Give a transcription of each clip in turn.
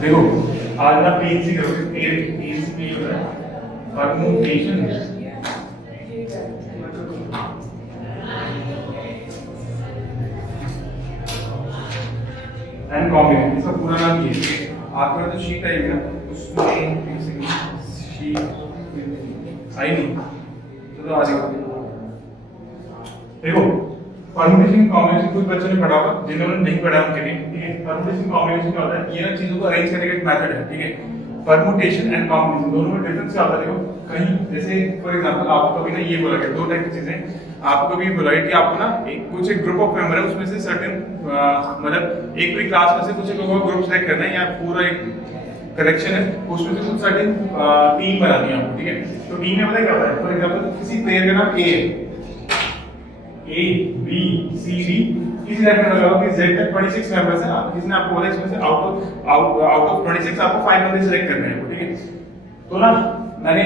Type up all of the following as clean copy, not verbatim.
देखो आज ना पीएनसी करोगे, पीएनसी में होता है परमुटेशन एंड कॉम्बिनेशन। इसका पूरा नाम ये है। आपका जो शीट आएगी ना उसमें शीट आई नहीं तो आ जाएगा। देखो परमुटेशन कॉम्बिनेशन कुछ बच्चों ने पढ़ा होगा, जिन्होंने नहीं पढ़ा उनके लिए ठीक है। परमुटेशन कॉम्बिनेशन क्या होता है, ये ना चीजों को अरेंज करने का एक मेथड है ठीक है। परमुटेशन एंड कॉम्बिनेशन दोनों में डिफरेंस क्या होता है। देखो कहीं जैसे फॉर एग्जांपल आपको कभी ना ये बोला गया, दो टाइप की चीजें आपको कभी बोला गया कि आपको ना एक ग्रुप ऑफ मेंबर है, उसमें से सर्टेन मतलब एक पूरी क्लास में से कुछ लोगों का ग्रुप सेलेक्ट करना है या पूरा एक कलेक्शन है, उसमें से कुछ सर्टेन टीम बनानी है आपको ठीक है। तो टीम में पता क्या होता है, फॉर एग्जांपल किसी प्लेयर का नाम ए बी सी डी किसी टाइप का लगाओ कि Z तक 26 मेंबर्स हैं। आप किसने आपको बोला इसमें से आउट ऑफ 26 आपको 5 बंदे सेलेक्ट करने हैं ठीक है। तो ना मैंने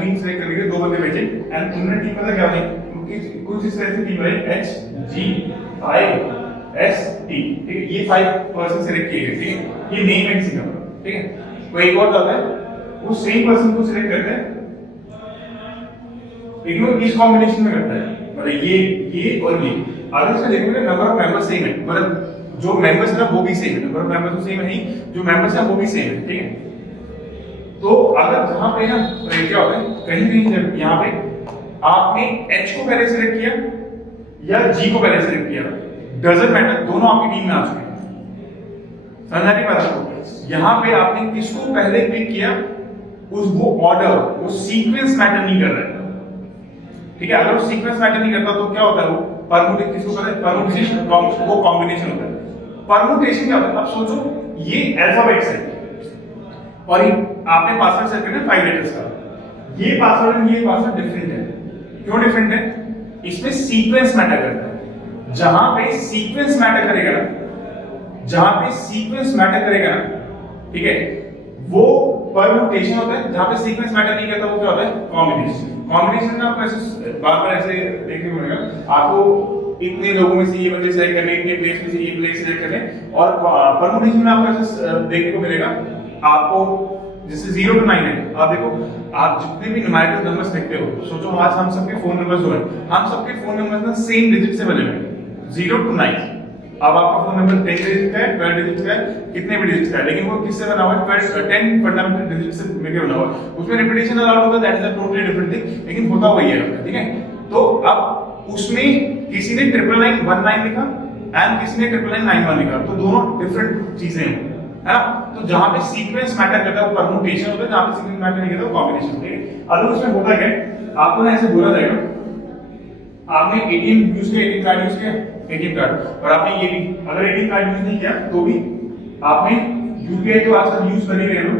टीम सेलेक्ट कर ली, दो बंदे भेजे एंड उन्होंने टीम पता क्या बनी, कुछ इस तरह से टीम बनी H G I S T ठीक है। ये 5 पर्सन सेलेक्ट किए गए ठीक है। ये नेम है किसी का ठीक है। कोई एक और आता है वो सेम पर्सन को सिलेक्ट करते हैं लेकिन वो इस कॉम्बिनेशन में करता है, मतलब ये और ये। अगर इसमें देखोगे नंबर ऑफ मेंबर्स सेम है, मतलब जो मेंबर्स है ना वो भी सेम है, नंबर ऑफ मेंबर्स तो सेम है नहीं, जो मेंबर्स है वो भी सेम है ठीक है। तो अगर जहां पे ना क्या होता है कहीं यहाँ पे आपने H को पहले सिलेक्ट किया या G को पहले सिलेक्ट किया, डजंट मैटर, दोनों आपकी टीम में आ चुके हैं। समझ आ रही बात आपको। यहाँ पे आपने किसको पहले पिक किया, उस वो ऑर्डर वो सीक्वेंस मैटर नहीं कर रहा है ठीक है। अगर वो सीक्वेंस मैटर नहीं करता तो क्या होता है, वो परमुटेशन किसको कहते हैं, परमुटेशन वो कॉम्बिनेशन होता है। परमुटेशन क्या होता है, अब सोचो ये अल्फाबेट्स है और ये आपने पासवर्ड सेट करना है 5 लेटर्स का, ये पासवर्ड और ये पासवर्ड डिफरेंट है। क्यों डिफरेंट है, इसमें सीक्वेंस मैटर करता है। जहां पे सीक्वेंस मैटर करेगा ना, जहां पे सीक्वेंस मैटर करेगा ना ठीक है, वो परमुटेशन होता है। जहां पे सीक्वेंस मैटर नहीं करता वो क्या होता है, कॉम्बिनेशन। कॉम्बिनेशन में आपको ऐसे बार-बार ऐसे देखने को मिलेगा, आपको इतने लोगों में से ये बंदे सेलेक्ट करने, इतने प्लेस में से ये प्लेस सेलेक्ट करने, और परमुटेशन में आपको ऐसे देखने को मिलेगा आपको जैसे 0 to 9 है। आप देखो आप जितने भी न्यूमेरिकल नंबर्स देखते हो, सोचो आज हम सबके फोन नंबर्स जो है, हम सबके फोन नंबर्स ना सेम डिजिट से बने हुए हैं 0 to 9। अब आपका फोन नंबर 10 डिजिट का है, 12 डिजिट का है, कितने भी डिजिट का है, लेकिन वो किससे बना हुआ है, 10 फंडामेंटल डिजिट से मिलकर बना हुआ है। उसमें रिपीटेशन अलाउड होता है, that is a totally different thing, लेकिन होता वही है ठीक है। तो अब उसमें किसी ने 99919 लिखा एंड किसी ने 99991 लिखा, तो दोनों डिफरेंट चीजें हैं है ना। तो जहां पे सीक्वेंस मैटर करता है वो परमुटेशन होता है, जहां पे सीक्वेंस मैटर नहीं करता वो कॉम्बिनेशन होता है। अगर उसमें होता क्या है, आपको ना ऐसे बोला जाएगा आपने एटीएम यूज किया, एटीएम कार्ड यूज किया, एटीएम कार्ड, और आपने ये भी अगर एटीएम कार्ड यूज नहीं किया तो भी आपने यूपीआई तो आजकल यूज कर ही रहे हो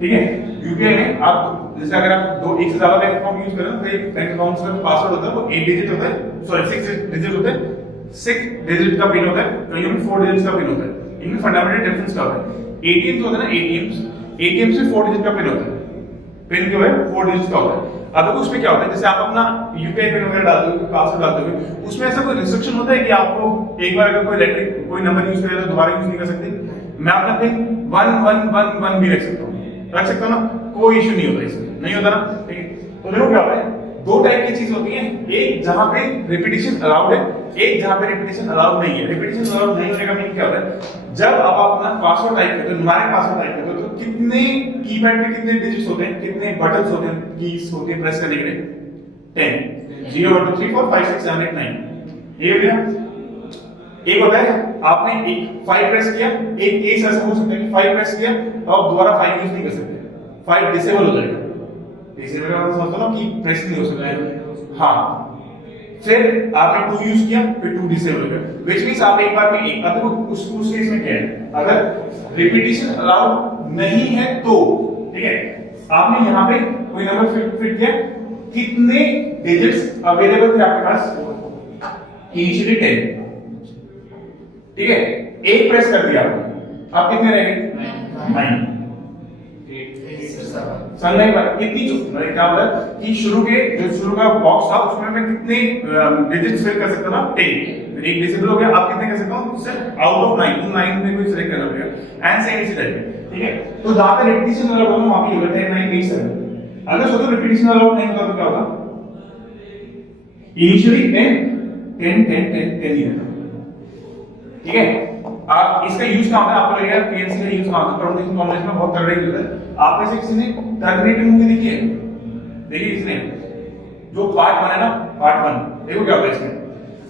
ठीक है। यूपीआई में आप जैसे अगर आप एक से ज्यादा बैंक अकाउंट यूज करें तो एक बैंक अकाउंट का पासवर्ड होता है वो 8 डिजिट होता है, सॉरी 6 डिजिट होता है, 6 डिजिट का पिन होता है, कहीं में 4 डिजिट का पिन होता है। इनमें फंडामेंटल डिफरेंस क्या होता है, एटीएम होता है ना, एटीएम से 4 डिजिट का पिन होता है, पिन जो है 4 डिजिट का होता है। अब उसमें क्या होता है, जैसे आप अपना यूपीआई पिन वगैरह डालते हो, पासवर्ड डालते हो, उसमें ऐसा कोई रिस्ट्रिक्शन होता है कि आपको एक बार अगर कोई नंबर यूज करे तो दोबारा यूज नहीं कर सकते। मैं अपना पिन 1111 भी रख सकता हूं ना, कोई इशू नहीं होता, इसमें नहीं होता ना ठीक है। तो देखो क्या होता है, दो टाइप की चीज होती है, एक जहां पे रिपीटिशन अलाउड है, एक जहां पे रिपीटिशन अलाउड नहीं है। रिपीटिशन अलाउड नहीं होने का मीनिंग क्या होता है, जब आप अपना पासवर्ड टाइप करते हो, न्यूमेरिक पासवर्ड टाइप करते हो, तो कितने कीपैड पे कितने डिजिट्स होते हैं, कितने बटन्स होते हैं, कीज होती है प्रेस करने के लिए, 10, 0 1 2 3 4 5 6 7 8 9। ये हो गया। एक होता है आपने एक 5 प्रेस किया, एक केस ऐसा हो सकता है कि 5 प्रेस किया तो आप दोबारा 5 यूज नहीं कर सकते, 5 डिसेबल हो जाएगा। डिसेबल का मतलब समझो ना कि प्रेस नहीं हो सकता है। हाँ, फिर आपने 2 यूज किया, फिर 2 डिसेबल हो गया, व्हिच मींस आप एक बार में एक, अगर उस केस में क्या है, अगर रिपीटिशन अलाउड नहीं है तो ठीक है, आपने यहां पे कोई नंबर फिट किया, कितने डिजिट्स अवेलेबल थे आपके पास, इनिशियली 10 ठीक है, एक प्रेस कर दिया आपने, अब कितने रह गए, 9। सन नहीं पता कितनी मतलब क्या होता है कि शुरू का बॉक्स था उसमें मैं कितने डिजिट्स फिल कर सकता था 10 एक डिजिट हो गया आप कितने कर सकता हूं सिर्फ आउट ऑफ 9 9 में कोई सिलेक्ट करना पड़ेगा एंड सेम इसी टाइप ठीक है तो जहां पे रिपीटिशन वाला बोलूं वहां पे होगा 10 9 8 7 अगर सोचो रिपीटिशन वाला नहीं होगा तो क्या होगा इनिशियली 10 ही रहता ठीक है आप इसका यूज कहां होता है आपको लगेगा पीएनसी का यूज कहां होता है परमुटेशन कॉम्बिनेशन में बहुत तगड़ा यूज होता है आप में से किसी ने टर्मिनेटर मूवी देखी है देखिए इसने जो पार्ट 1 है ना पार्ट 1 देखो क्या होता है इसमें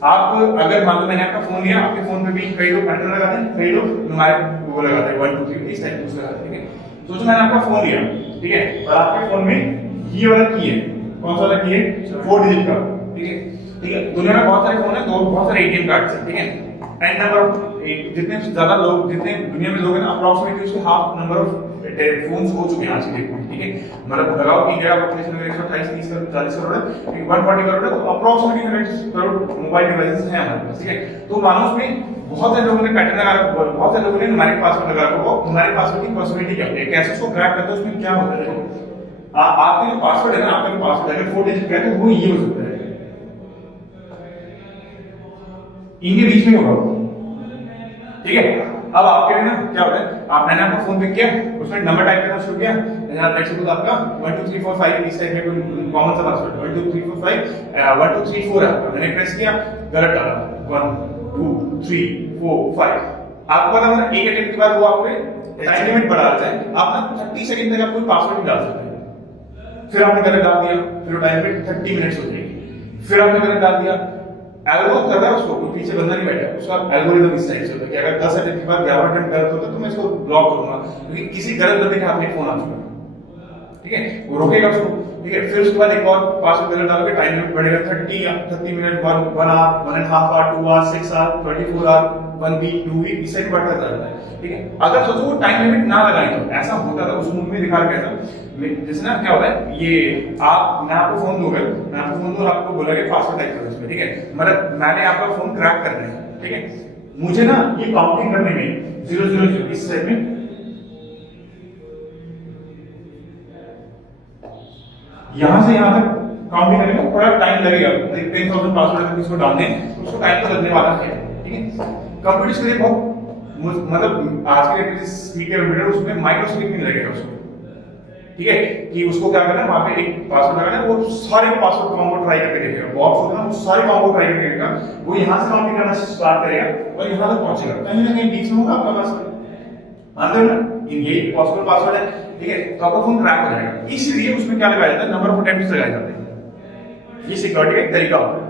आप अगर मान लो मैंने आपका फोन लिया आपके फोन पे भी कई लोग पैटर्न लगाते हैं कई लोग न्यूमेरिक वो लगाते हैं 1 2 3 इस टाइप से लगाते हैं ठीक है सोचो मैंने आपका फोन लिया ठीक है और आपके फोन में ये वाला की है कौन सा वाला की है 4 डिजिट का ठीक है दुनिया में बहुत सारे फोन है तो बहुत सारे एटीएम कार्ड्स हैं ठीक है एंड नंबर ऑफ जितने ज्यादा लोग जितने दुनिया में लोग हैं ना अप्रोक्सीमेटली उसके हाफ नंबर ऑफ फोन्स हो चुके हैं आज के डेट में ठीक है मतलब लगाओ कि इंडिया पॉपुलेशन अगर 128 30 40 करोड़ है 140 करोड़ है तो अप्रोक्सीमेटली 100 करोड़ मोबाइल डिवाइसेस हैं हमारे पास ठीक है तो मानो उसमें बहुत सारे लोगों ने पैटर्न लगा रखा बहुत सारे लोगों ने न्यूमेरिक पासवर्ड लगा रखा हो न्यूमेरिक पासवर्ड की पॉसिबिलिटी क्या होती है कैसे उसको क्रैक करते हैं उसमें क्या होता है देखो आपका जो पासवर्ड है ना आपका जो पासवर्ड अगर 4 डिजिट का है तो वो ये हो सकता है इनके बीच में होगा ठीक है अब आपके लिए ना क्या होता है आप मैंने आपको फोन पे किया उसमें नंबर टाइप करना शुरू किया यहां लेट्स सपोज आपका 1 2 3 4 5 इस टाइप में कोई कॉमन सा पासवर्ड 1 2 3 4 5 1 2 3 4 है मैंने प्रेस किया गलत डाला 1 2 3 4 5 आपको पता है एक अटेम्प्ट के बाद वो आपको टाइम लिमिट बढ़ा देता है आप ना 30 सेकंड तक आप कोई पासवर्ड नहीं डाल सकते फिर आपने गलत डाल दिया फिर टाइम लिमिट 30 मिनट्स हो जाएगी फिर आपने गलत डाल दिया एल्गोरिथम कर रहा है उसको कोई पीछे बंदा नहीं बैठा उसका एल्गोरिथम इस टाइप से होता है कि अगर 10 अटेम्प्ट के बाद 11 अटेम्प्ट गलत होता है तो मैं इसको ब्लॉक करूंगा क्योंकि किसी गलत बंदे के हाथ में फोन आ चुका है ठीक है वो रोकेगा उसको ठीक है फिर उसके बाद एक और पासवर्ड गलत डालोगे टाइम लिमिट बढ़ेगा 30 minute 1 hour 1 and half hour 2 hour 6 hour 24 hour 1 week 2 week इस टाइप बढ़ता जाता है ठीक है अगर सोचो वो टाइम लिमिट ना लगाए तो ऐसा होता था उस मूवी में दिखा रखा था जैसे ना क्या होता है ये आप मैं आपको फोन दूंगा मैं आपको फोन दूंगा आपको बोला कि पासवर्ड टाइप करो इसमें ठीक है मतलब मैंने आपका फोन क्रैक कर दिया ठीक है मुझे ना ये काउंटिंग करने में 000 इस टाइप में यहां से यहां तक काउंटिंग करने में थोड़ा टाइम लगेगा 10,000 पासवर्ड अगर किसको डालने उसको टाइम तो लगने वाला है ठीक है कंप्यूटर्स के लिए बहुत मतलब आज के डेट में स्पीड के कंप्यूटर उसमें माइक्रोसेकंड नहीं लगेगा उसको ठीक है कि उसको क्या करना है वहां पे एक पासवर्ड लगाना है वो सारे पासवर्ड कॉम्बो ट्राई करके देखेगा बॉक्स होगा ना वो सारे कॉम्बो ट्राई करके देखेगा वो यहां से काउंटिंग करना स्टार्ट करेगा और यहां तक पहुंचेगा कहीं ना कहीं बीच में होगा आपका पासवर्ड मानते हो ना ये पॉसिबल पासवर्ड है ठीक है तो आपका फोन क्रैक हो जाएगा इसलिए उसमें क्या लगाया जाता है नंबर ऑफ अटेम्प्ट्स लगाए जाते हैं ये सिक्योरिटी का एक तरीका होता है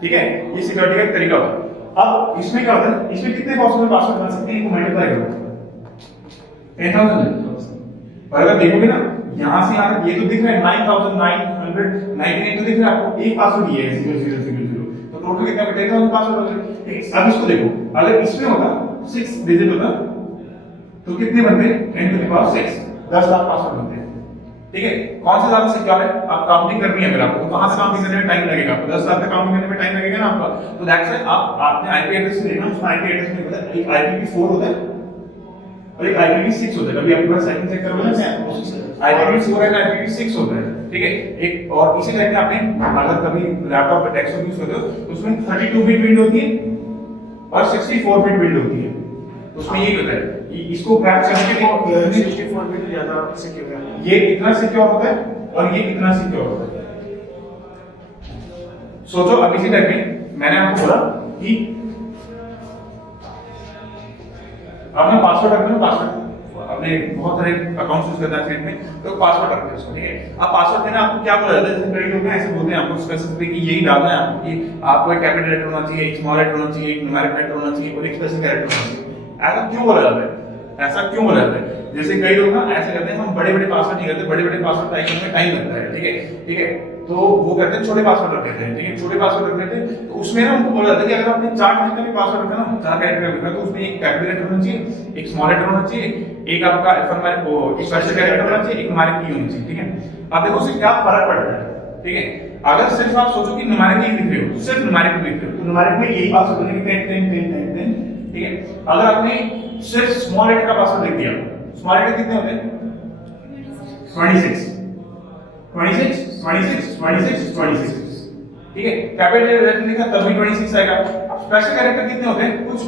ठीक है ये सिक्योरिटी का एक तरीका होता है अब इसमें क्या होता है इसमें कितने पॉसिबल पासवर्ड बन सकते हैं इनको मल्टीप्लाई करो 10,000 और अगर देखोगे ना यहां से यहां तक ये तो दिख रहा है 9,999 तो दिख रहा है आपको एक पासवर्ड ये है 0000 तो टोटल कितना बचेगा उस पासवर्ड हो गए अब इसको देखो अगर इसमें होता 6 डिजिट होता तो कितने बनते 10 to the power 6 10 lakh password बनते ठीक है कौन सा ज्यादा सिक्योर है आप काउंटिंग करनी है अगर आपको तो कहां से काउंटिंग करने में टाइम लगेगा आपको 10 लाख तक काउंटिंग करने में टाइम लगेगा ना आपका तो दैट्स व्हाई आपने आईपी एड्रेस से देखना उसमें आईपी एड्रेस में पता है एक IPv4 होता है और एक IPv6 होता है कभी आपके पास सेटिंग चेक करोगे ना IPv4 है IPv6 होता है ठीक है एक और इसी टाइप में आपने अगर कभी लैपटॉप पे डेस्कटॉप यूज करते हो तो उसमें 32 बिट विंडो होती है और 64 बिट विंडो होती है उसमें ये होता है इसको क्रैक करने के लिए 64 बिट ज्यादा सिक्योर है ये कितना सिक्योर होता है और ये कितना सिक्योर होता है सोचो अब इसी टाइप में मैंने आपको बोला कि आपने पासवर्ड रखना पासवर्ड अपने बहुत सारे अकाउंट्स यूज करते हैं नेट में तो पासवर्ड रखते हैं उसको ठीक है अब पासवर्ड देना आपको क्या बोला जाता है जैसे कई लोग ऐसे बोलते हैं आपको स्पेसिफिक कि यही डालना है आपको कि आपको एक कैपिटल लेटर होना चाहिए एक स्मॉल लेटर होना चाहिए एक न्यूमेरिक लेटर होना चाहिए और एक स्पेशल कैरेक्टर होना चाहिए ऐसा क्यों बोला जाता है ऐसा क्यों बोला जाता है जैसे कई लोग ना ऐसे करते हैं हम बड़े बड़े पासवर्ड नहीं करते बड़े बड़े पासवर्ड टाइप करने में टाइम लगता है ठीक है तो वो करते हैं छोटे पासवर्ड रख देते हैं ठीक है छोटे पासवर्ड रख देते हैं तो उसमें ना उनको बोला जाता है कि अगर आपने 4 डिजिट का भी पासवर्ड रखा ना 4 कैरेक्टर रखा तो उसमें एक कैपिटल लेटर होना चाहिए एक स्मॉल लेटर होना चाहिए एक आपका अल्फान्यूमेरिक वो एक स्पेशल कैरेक्टर होना चाहिए एक न्यूमेरिक की होनी चाहिए ठीक है अब देखो उससे क्या फर्क पड़ता है ठीक है अगर सिर्फ आप सोचो कि न्यूमेरिक ही लिख रहे हो सिर्फ न्यूमेरिक लिख रहे हो तो न्यूमेरिक में यही पासवर्ड बनेगा 10 ठीक है अगर आपने सिर्फ स्मॉल लेटर का पासवर्ड लिख दिया स्मॉल लेटर कितने होते हैं 26 26 26 26 26 ठीक है। कैपिटल लेटर लिखा तब भी 26 आएगा। स्पेशल कैरेक्टर कितने होते हैं? कुछ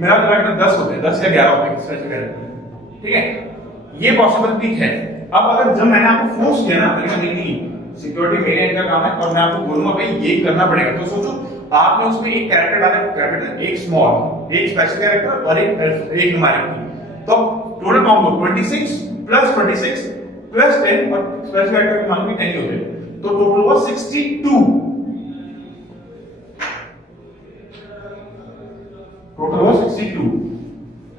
मेरा कैरेक्टर 10 होते हैं, 10 या 11 होते हैं स्पेशल कैरेक्टर, ठीक है। ये पॉसिबिलिटी है। अब अगर जब मैंने आपको फोर्स किया ना, मैंने कहा नहीं सिक्योरिटी मेरे एंड का काम है और मैं आपको बोलूंगा भाई ये करना पड़ेगा, तो सोचो आपने उसमें एक कैरेक्टर डाला, कैपिटल, एक स्मॉल, एक स्पेशल कैरेक्टर और एक न्यूमेरिक, तो टोटल काउंट हो 26 प्लस 26 प्लस 10 और स्पेशल कैरेक्टर के मान भी 10 होते हैं, तो टोटल हुआ 62। टोटल हुआ 62।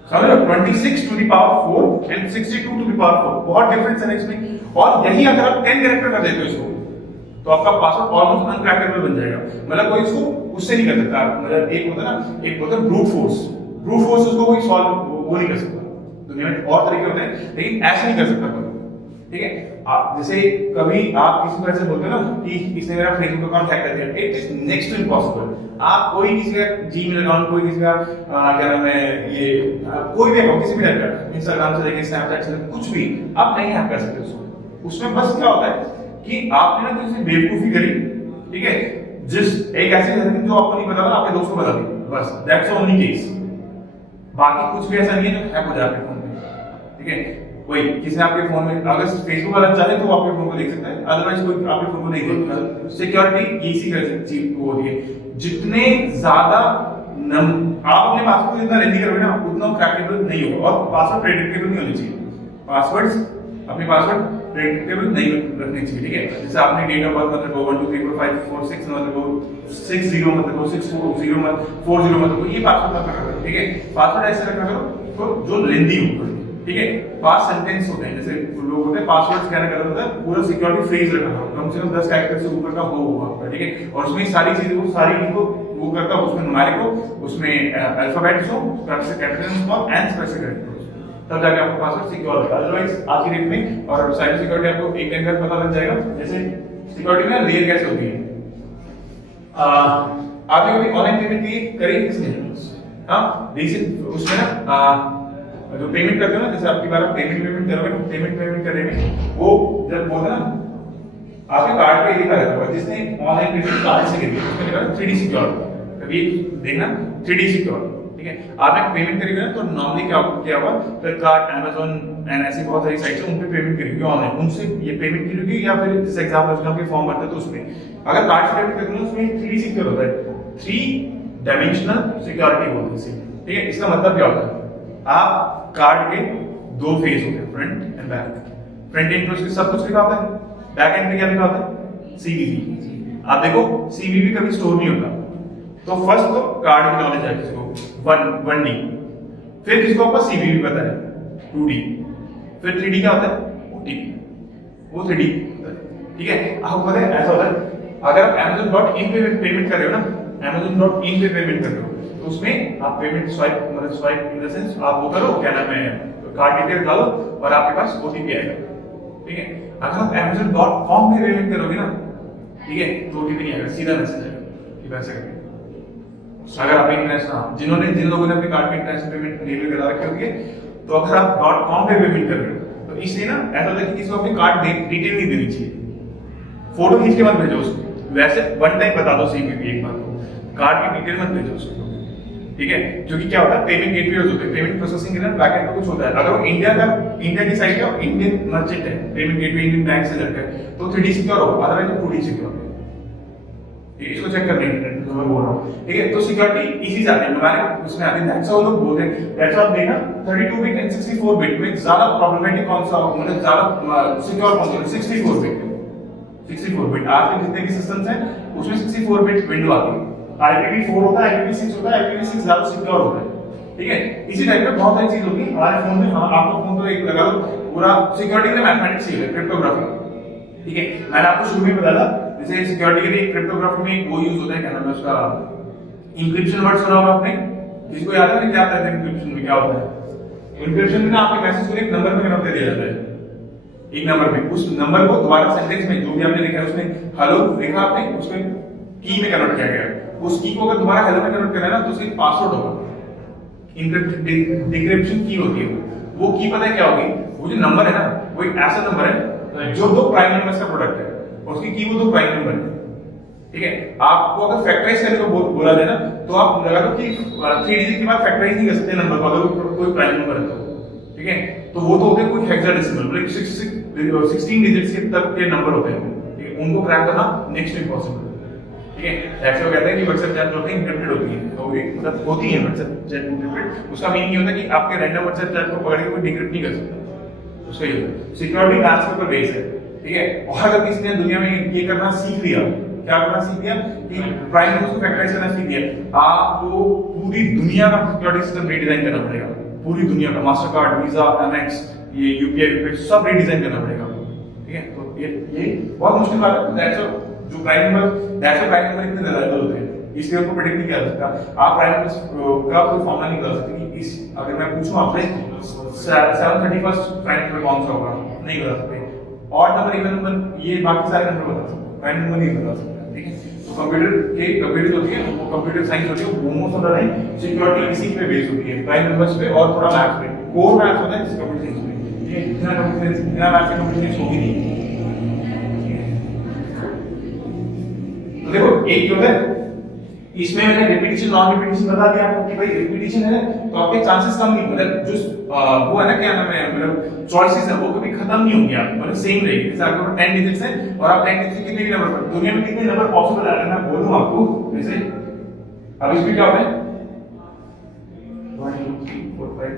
समझ लो 26 to the power 4 and 62 to the power 4, बहुत डिफरेंस है इसमें। और यही अगर आप 10 कैरेक्टर कर देते हो इसको, तो आपका पासवर्ड ऑलमोस्ट अनक्रैकेबल बन जाएगा। मतलब कोई इसको उससे नहीं कर सकता। मतलब एक होता है ना, एक होता है ब्रूट फोर्स, ब्रूट फोर्स उसको कोई सॉल्व वो नहीं कर सकता। दुनिया में और तरीके होते हैं लेकिन ऐसे नहीं कर सकता कोई, ठीक है। आप जैसे कभी आप किसी को ऐसे बोलते हो ना कि इसने मेरा फेसबुक अकाउंट हैक कर दिया, it is next to impossible. आप कोई किसी का जीमेल अकाउंट, कोई किसी का क्या नाम है ये कोई भी अकाउंट किसी भी टाइप का, इंस्टाग्राम से लेके स्नैपचैट से कुछ भी, आप नहीं हैक कर सकते उसको। उसमें बस क्या होता है कि आपने ना किसी बेवकूफी करी, ठीक है, जिस एक ऐसी जो आपको नहीं पता था आपके दोस्त को बता दी, बस दैट्स ओनली केस। बाकी कुछ भी ऐसा नहीं है जो हैक हो जाए आपके फोन में, ठीक है। वही किसी आपके फोन में अगर फेसबुक वाला चाहे तो वो आपके फोन को देख सकता है, अदरवाइज कोई आपके फोन को नहीं देख। सिक्योरिटी इसी चीज वो होती है, जितने ज्यादा आप अपने पासवर्ड को जितना लेंदी करोगे ना उतना क्रैकेबल नहीं होगा, और पासवर्ड प्रेडिक्टेबल नहीं होने चाहिए। पासवर्ड्स अपने पासवर्ड प्रेडिक्टेबल नहीं रखने चाहिए, ठीक है। जैसे आपने डेट ऑफ बर्थ मतलब 1 2 3 4 5 4 6 मतलब 60 मतलब 640 मतलब 40 मतलब ये पासवर्ड मत रखा करो, ठीक है। पासवर्ड ऐसे रखा करो तो जो लेंदी हो, ठीक है। पास सेंटेंस होते हैं, जैसे लोग होते हैं पासवर्ड कहना कर होता है, पूरा सिक्योरिटी फ्रेज रखा हो, कम से कम 10 कैरेक्टर से ऊपर का हो आपका, ठीक है। और उसमें सारी चीजें को सारी इनको वो करता हो, उसमें न्यूमेरिक हो, उसमें अल्फाबेट्स हो, special characters small and special characters, तब जाके आपका पासवर्ड सिक्योर होगा। अदरवाइज आज की डेट में और साइबर सिक्योरिटी आपको एक दिन का पता लग जाएगा। जैसे सिक्योरिटी में लेयर कैसे होती है, आपने कभी ऑनलाइन पेमेंट करी किसने? हाँ, रिसेंट उसमें ना जो पेमेंट करते हो ना, जैसे आपकी बार पेमेंट करोगे तो पेमेंट करने में वो जब बोलते ना आपके कार्ड पे लिखा रहता है, जिसने ऑनलाइन पेमेंट कार्ड से करी उसमें लिखा 3D सिक्योर, कभी देखना 3D सिक्योर, ठीक है। आपने पेमेंट करी ना तो नॉर्मली क्या होगा, फ्लिपकार्ट, Amazon एंड ऐसी बहुत सारी साइट्स हैं, उन पे पेमेंट करेंगे ऑनलाइन, उनसे ये पेमेंट करेंगे, या फिर जैसे एग्जांपल के फॉर्म भरते तो उसमें अगर कार्ड से पेमेंट करते हो उसमें 3D सिक्योर होता है, 3 डायमेंशनल सिक्योरिटी होती है, ठीक है। इसका मतलब क्या होता है, आप कार्ड के 2 फेस होते हैं, front end back. Front end पे उसके सब कुछ लिखा होता है, बैक एंड पे क्या लिखा होता है? सीवीवी। आप देखो सीवीवी कभी स्टोर नहीं होता, तो फर्स्ट तो कार्ड की नॉलेज है किसको 1D, फिर किसको आपका सीवीवी पता है 2D, फिर 3D क्या होता है? OTP, वो 3D होता है, ठीक है। आपको पता है ऐसा होता है अगर आप Amazon.in पे पेमेंट कर रहे हो ना, Amazon.in पे पेमेंट कर रहे हो तो उसमें आप payment swipe in the sense आप वो करो, क्या नाम है, कार्ड डिटेल डालो और आपके पास OTP आएगा, ठीक है। अगर आप Amazon.com में पेमेंट करोगे ना, ठीक है, तो OTP नहीं आएगा, सीधा मैसेज आएगा कि पैसे करेंगे। अगर आप इंटरनेशनल जिन लोगों ने अपने कार्ड पे इंटरनेशनल पेमेंट रेलवे करा रखे होंगे, तो अगर आप .com पे पेमेंट कर रहे हो तो इसलिए ना ऐसा होता है कि किसी को अपनी कार्ड डिटेल नहीं देनी चाहिए, फोटो खींच के मत भेजो उसको, वैसे वन टाइम बता दो सीवीवी एक बार को, कार्ड की डिटेल मत भेजो उसको, ठीक है। क्योंकि क्या होता है पेमेंट गेटवेज होते हैं, पेमेंट प्रोसेसिंग के लिए बैकएंड पे कुछ होता है। अगर वो इंडिया की साइड का इंडियन मर्चेंट है, पेमेंट गेटवे इंडियन बैंक से लड़का है, तो 3D सिक्योर होगा, अदरवाइज वो 2D सिक्योर है, ठीक है। इसको चेक कर लेंगे जो मैं बोल रहा हूं, ठीक है। तो सिक्योरिटी इसी जाते हैं हमारे उसमें आते हैं, दैट्स हाउ लोग बोलते हैं। दैट्स आप देखना 32 बिट एंड 64 बिट में ज्यादा प्रॉब्लमेटिक कौन सा होगा, मतलब ज्यादा सिक्योर कौन सा है? 64 बिट। 64 बिट आज के जितने भी सिस्टम्स हैं उसमें 64 बिट विंडो आती है। IPv4 होता है, IPv6 होता है, IPv6 ज्यादा सिक्योर होता है, ठीक है। इसी टाइप में बहुत सारी चीज होती है हमारे फोन में। हाँ, आपका फोन तो एक लगा लो पूरा सिक्योरिटी के लिए मैथमेटिक्स ही है, क्रिप्टोग्राफी, ठीक है। मैंने आपको शुरू में बताया था, जैसे सिक्योरिटी के लिए क्रिप्टोग्राफी में वो यूज होता है, क्या नाम है उसका, इंक्रिप्शन वर्ड सुना होगा आपने, किसी को याद है क्या कहते हैं इंक्रिप्शन में क्या होता है? इंक्रिप्शन में ना आपके मैसेज को एक नंबर में कन्वर्ट कर दिया जाता है, एक नंबर में, उस नंबर को दोबारा सेंटेंस में जो भी आपने लिखा है उसमें हेलो लिखा आपने, उसमें की में कन्वर्ट किया गया, उस की को अगर दोबारा हेलो में कन्वर्ट करना है ना तो उसका पासवर्ड होगा, डिक्रिप्शन की होती है। वो की पता है क्या होगी, वो जो नंबर है ना वो एक ऐसा नंबर है जो दो प्राइम नंबर्स का प्रोडक्ट है उसकी की वो दो प्राइम नंबर है, ठीक है। आपको अगर फैक्टराइज करने को बोला जाए ना तो आप लगा लो कि 3 डिजिट के बाद फैक्टराइज नहीं कर सकते नंबर को, अगर कोई प्राइम नंबर है तो, ठीक है। तो वो तो होते हैं कोई हेक्साडेसिमल, मतलब 16 डिजिट्स तक के नंबर होते हैं, ठीक है। उनको क्रैक करना नेक्स्ट इम्पॉसिबल, ठीक है। ऐसे वो कहते हैं कि व्हाट्सएप चैट जो होती है एन्क्रिप्टेड होती है, तो मतलब होती है व्हाट्सएप चैट एन्क्रिप्टेड। उसका मीनिंग ये होता है कि आपके रैंडम व्हाट्सएप चैट को पकड़ के कोई डिक्रिप्ट नहीं कर सकता, उसका ये होता है। सिक्योरिटी ग्राफ्स के ऊपर बेस है, ठीक है। और अगर किसी ने दुनिया में ये करना सीख लिया, क्या करना सीख लिया कि प्राइम नंबर्स को फैक्टराइज करना सीख लिया, आपको पूरी दुनिया का सिक्योरिटी सिस्टम रीडिजाइन करना पड़ेगा, पूरी दुनिया का मास्टर कार्ड, वीजा, एमएक्स, ये यूपीआई सब रीडिजाइन करना पड़ेगा, ठीक है। तो ये बहुत मुश्किल बात है। दैट्स जो प्राइम नंबर इतने रिलायबल होते हैं, इसलिए उनको प्रेडिक्ट नहीं किया जा सकता। आप प्राइम नंबर का कोई फॉर्मूला नहीं बता सकते कि इस, अगर मैं पूछूं आपसे 731 प्राइम नंबर कौन सा होगा, नहीं बता सकते। ऑड नंबर, इवन नंबर, ये बाकी सारे नंबर बता सकते, प्राइम नंबर नहीं बता सकते, ठीक है। तो कंप्यूटर होती है, वो कंप्यूटर साइंस होती है, वो most of the time security इसी पे बेस्ड होती है, प्राइम नंबर्स पे और थोड़ा मैथ्स पे। कोर मैथ्स होता है कंप्यूटर साइंस में, ये इतना मैथ्स का कंप्यूटर साइंस होगी नहीं। तो देखो एक होता है, इसमें मैंने रिपीटिशन नॉन रिपीटिशन बता दिया आपको कि भाई रिपीटिशन है तो आपके चांसेस कम नहीं, मतलब जो वो है ना, क्या नाम है, मतलब चॉइसेस है वो कभी खत्म नहीं होंगे, आप मतलब सेम रहेगी। जैसे आपके पास 10 डिजिट्स है और आप 10 डिजिट कितने भी नंबर, दुनिया में कितने नंबर पॉसिबल है मैं बोलूं आपको, जैसे अब इसमें क्या होता है 1 2 3 4 5,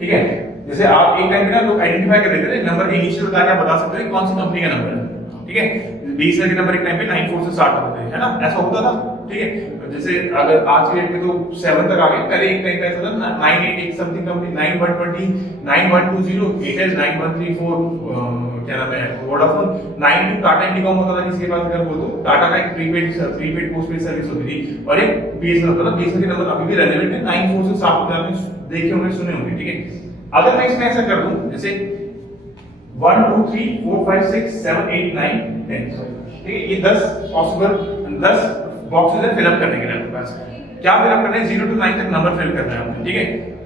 ठीक है। जैसे आप एक टाइम पे ना लोग आइडेंटिफाई कर लेते थे नंबर इनिशियल बता के आप बता सकते हो कौन सी कंपनी का नंबर है, ठीक है। 20 के नंबर एक टाइम पे 94 से स्टार्ट होते थे, है ना, ऐसा होता था, ठीक है। जैसे अगर आज के डेट में तो 7 तक आ गए, पहले एक टाइम पे ऐसा था 988 समथिंग कंपनी, 9120 9120 एयरटेल 9134, क्या नाम है वोडाफोन, 92 टाटा इंडिकॉम होता था किसी के पास, अगर वो तो टाटा का एक प्रीपेड पोस्टपेड सर्विस होती थी, और एक बीएसएनएल होता था। बीएसएनएल के नंबर अभी भी रेलेवेंट है, 94 से स्टार्ट होते हैं, आपने देखे होंगे, सुने होंगे, ठीक है। अगर मैं इसमें ऐसा कर दूं जैसे 1 2 3 4 5 6 7 8 9 10, ठीक है। ये 10 पॉसिबल 10 बॉक्सेस है फिल अप करने के लिए आपके पास। क्या फिल अप करना है, 0 to 9 तक नंबर फिल करना है आपको, ठीक है।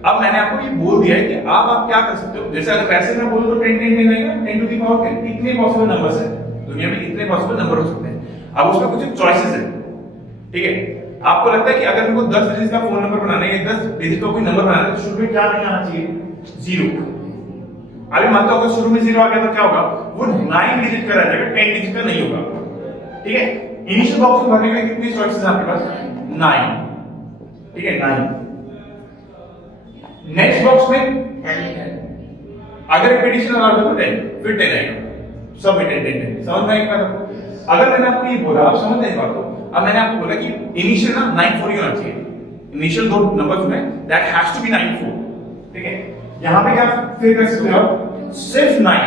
अब मैंने आपको ये बोल दिया है कि आप क्या कर सकते हो। जैसे अगर वैसे मैं बोलूं तो 10 10 10 आएगा, 10 to the power 10, इतने पॉसिबल नंबर्स हैं दुनिया में, इतने पॉसिबल नंबर हो सकते हैं। अब उसमें कुछ चॉइसेस है, ठीक है। आपको लगता है कि अगर मेरे को 10 डिजिट का फोन नंबर बनाना है या 10 डिजिट का कोई नंबर बनाना है तो शुरू में क्या नहीं आना चाहिए, 0। अभी मानता हूं शुरू में 0 आ गया तो क्या होगा, वो 9 डिजिट का रह जाएगा, 10 डिजिट का नहीं होगा, ठीक है। इनिशियल बॉक्स में भरने के लिए कितनी चॉइसेस हैं आपके पास, 9, ठीक है, 9। नेक्स्ट बॉक्स में अगर रिपीटिशन अलाउड है तो 10, फिर 10 आएगा, सब में 10 10 10, समझ में आएगा आपको। अगर मैंने आपको ये बोला, आप समझ रहे हैं बात को। अब मैंने आपको बोला कि इनिशियल ना 9 4 ही होना चाहिए, इनिशियल दो नंबर्स में दैट हैज टू बी 9 4, ठीक है। यहां पे क्या फिर कर सकते हो आप, सिर्फ 9,